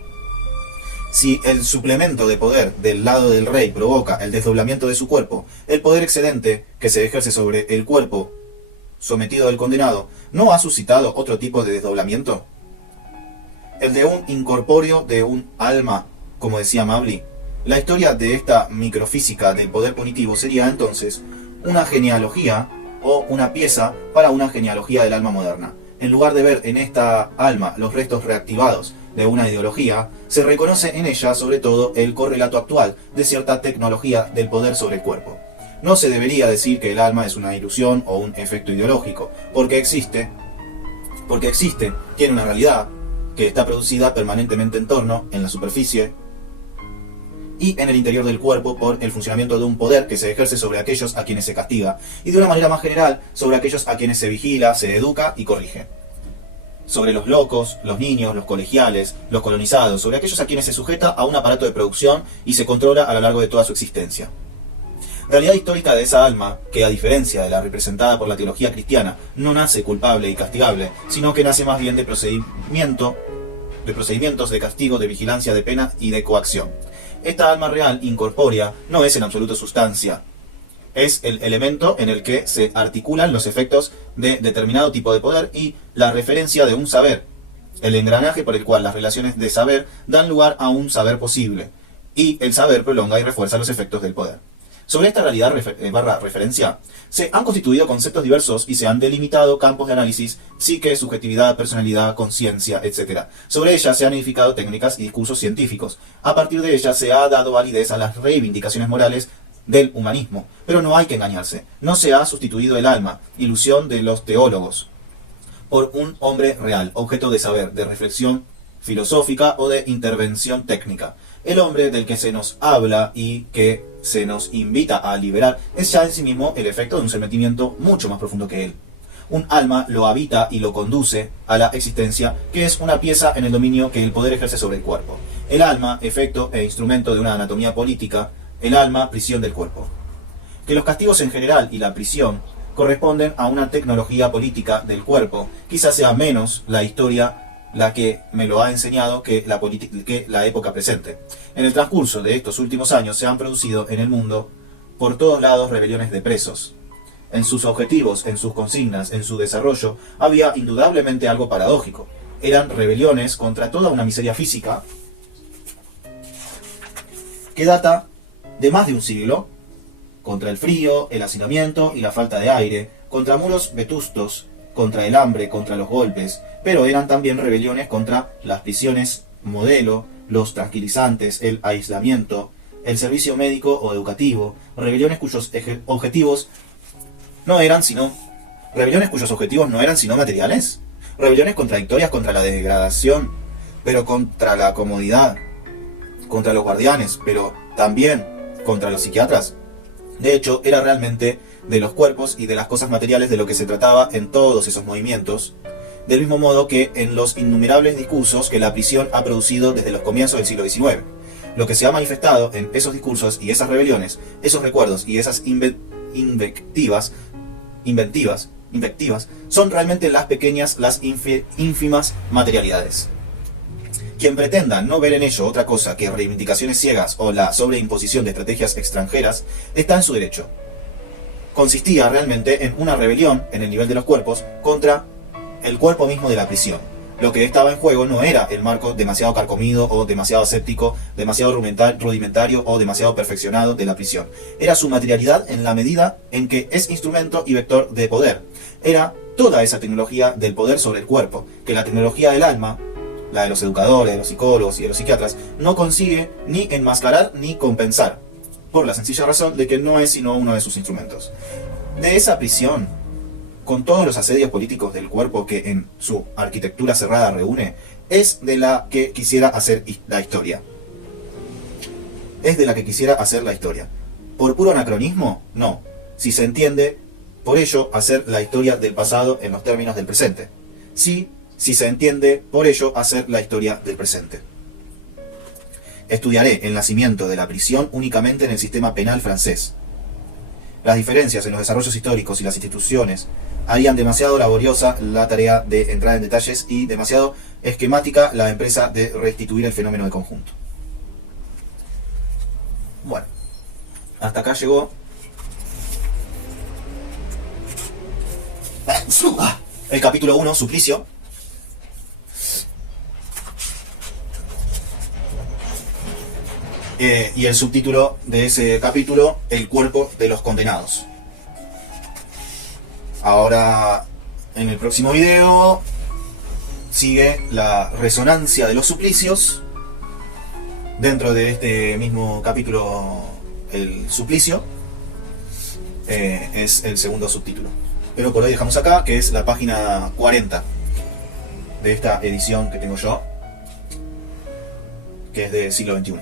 Si el suplemento de poder del lado del rey provoca el desdoblamiento de su cuerpo, el poder excedente que se ejerce sobre el cuerpo sometido del condenado ¿no ha suscitado otro tipo de desdoblamiento? El de un incorpóreo, de un alma, como decía Mably. La historia de esta microfísica del poder punitivo sería entonces una genealogía o una pieza para una genealogía del alma moderna. En lugar de ver en esta alma los restos reactivados de una ideología, se reconoce en ella sobre todo el correlato actual de cierta tecnología del poder sobre el cuerpo. No se debería decir que el alma es una ilusión o un efecto ideológico, porque existe, tiene una realidad que está producida permanentemente en torno, en la superficie y en el interior del cuerpo por el funcionamiento de un poder que se ejerce sobre aquellos a quienes se castiga, y de una manera más general sobre aquellos a quienes se vigila, se educa y corrige. Sobre los locos, los niños, los colegiales, los colonizados, sobre aquellos a quienes se sujeta a un aparato de producción y se controla a lo largo de toda su existencia. Realidad histórica de esa alma, que a diferencia de la representada por la teología cristiana, no nace culpable y castigable, sino que nace más bien de procedimientos de castigo, de vigilancia, de pena y de coacción. Esta alma real, incorpórea, no es en absoluto sustancia. Es el elemento en el que se articulan los efectos de determinado tipo de poder y la referencia de un saber, el engranaje por el cual las relaciones de saber dan lugar a un saber posible, y el saber prolonga y refuerza los efectos del poder. Sobre esta realidad barra referencia, se han constituido conceptos diversos y se han delimitado campos de análisis, psique, subjetividad, personalidad, conciencia, etc. Sobre ella se han edificado técnicas y discursos científicos. A partir de ella se ha dado validez a las reivindicaciones morales del humanismo. Pero no hay que engañarse, no se ha sustituido el alma, ilusión de los teólogos, por un hombre real, objeto de saber, de reflexión filosófica o de intervención técnica. El hombre del que se nos habla y que se nos invita a liberar es ya en sí mismo el efecto de un sometimiento mucho más profundo que él. Un alma lo habita y lo conduce a la existencia, que es una pieza en el dominio que el poder ejerce sobre el cuerpo. El alma, efecto e instrumento de una anatomía política, el alma, prisión del cuerpo. Que los castigos en general y la prisión corresponden a una tecnología política del cuerpo, quizás sea menos la historia la que me lo ha enseñado que la época presente. En el transcurso de estos últimos años se han producido en el mundo por todos lados rebeliones de presos. En sus objetivos, en sus consignas, en su desarrollo, había indudablemente algo paradójico. Eran rebeliones contra toda una miseria física que data de más de un siglo, contra el frío, el hacinamiento y la falta de aire, contra muros vetustos, contra el hambre, contra los golpes, pero eran también rebeliones contra las prisiones modelo, los tranquilizantes, el aislamiento, el servicio médico o educativo, rebeliones cuyos objetivos no eran sino materiales, rebeliones contradictorias contra la degradación, pero contra la comodidad, contra los guardianes, pero también contra los psiquiatras. De hecho, era realmente de los cuerpos y de las cosas materiales de lo que se trataba en todos esos movimientos, del mismo modo que en los innumerables discursos que la prisión ha producido desde los comienzos del siglo XIX. Lo que se ha manifestado en esos discursos y esas rebeliones, esos recuerdos y esas invectivas, son realmente las pequeñas, las ínfimas materialidades. Quien pretenda no ver en ello otra cosa que reivindicaciones ciegas o la sobreimposición de estrategias extranjeras, está en su derecho. Consistía realmente en una rebelión en el nivel de los cuerpos contra el cuerpo mismo de la prisión. Lo que estaba en juego no era el marco demasiado carcomido o demasiado aséptico, demasiado rudimentario o demasiado perfeccionado de la prisión. Era su materialidad en la medida en que es instrumento y vector de poder. Era toda esa tecnología del poder sobre el cuerpo, que la tecnología del alma, la de los educadores, de los psicólogos y de los psiquiatras, no consigue ni enmascarar ni compensar, por la sencilla razón de que no es sino uno de sus instrumentos. De esa prisión, con todos los asedios políticos del cuerpo que en su arquitectura cerrada reúne, es de la que quisiera hacer la historia. ¿Por puro anacronismo? No. Si se entiende por ello, hacer la historia del pasado en los términos del presente. Sí, si se entiende, por ello, hacer la historia del presente. Estudiaré el nacimiento de la prisión únicamente en el sistema penal francés. Las diferencias en los desarrollos históricos y las instituciones harían demasiado laboriosa la tarea de entrar en detalles y demasiado esquemática la empresa de restituir el fenómeno de conjunto. Bueno, hasta acá llegó el capítulo 1, Suplicio. Y el subtítulo de ese capítulo, El cuerpo de los condenados. Ahora, en el próximo video, sigue la resonancia de los suplicios. Dentro de este mismo capítulo, el suplicio, es el segundo subtítulo. Pero por hoy dejamos acá, que es la página 40 de esta edición que tengo yo, que es del siglo XXI.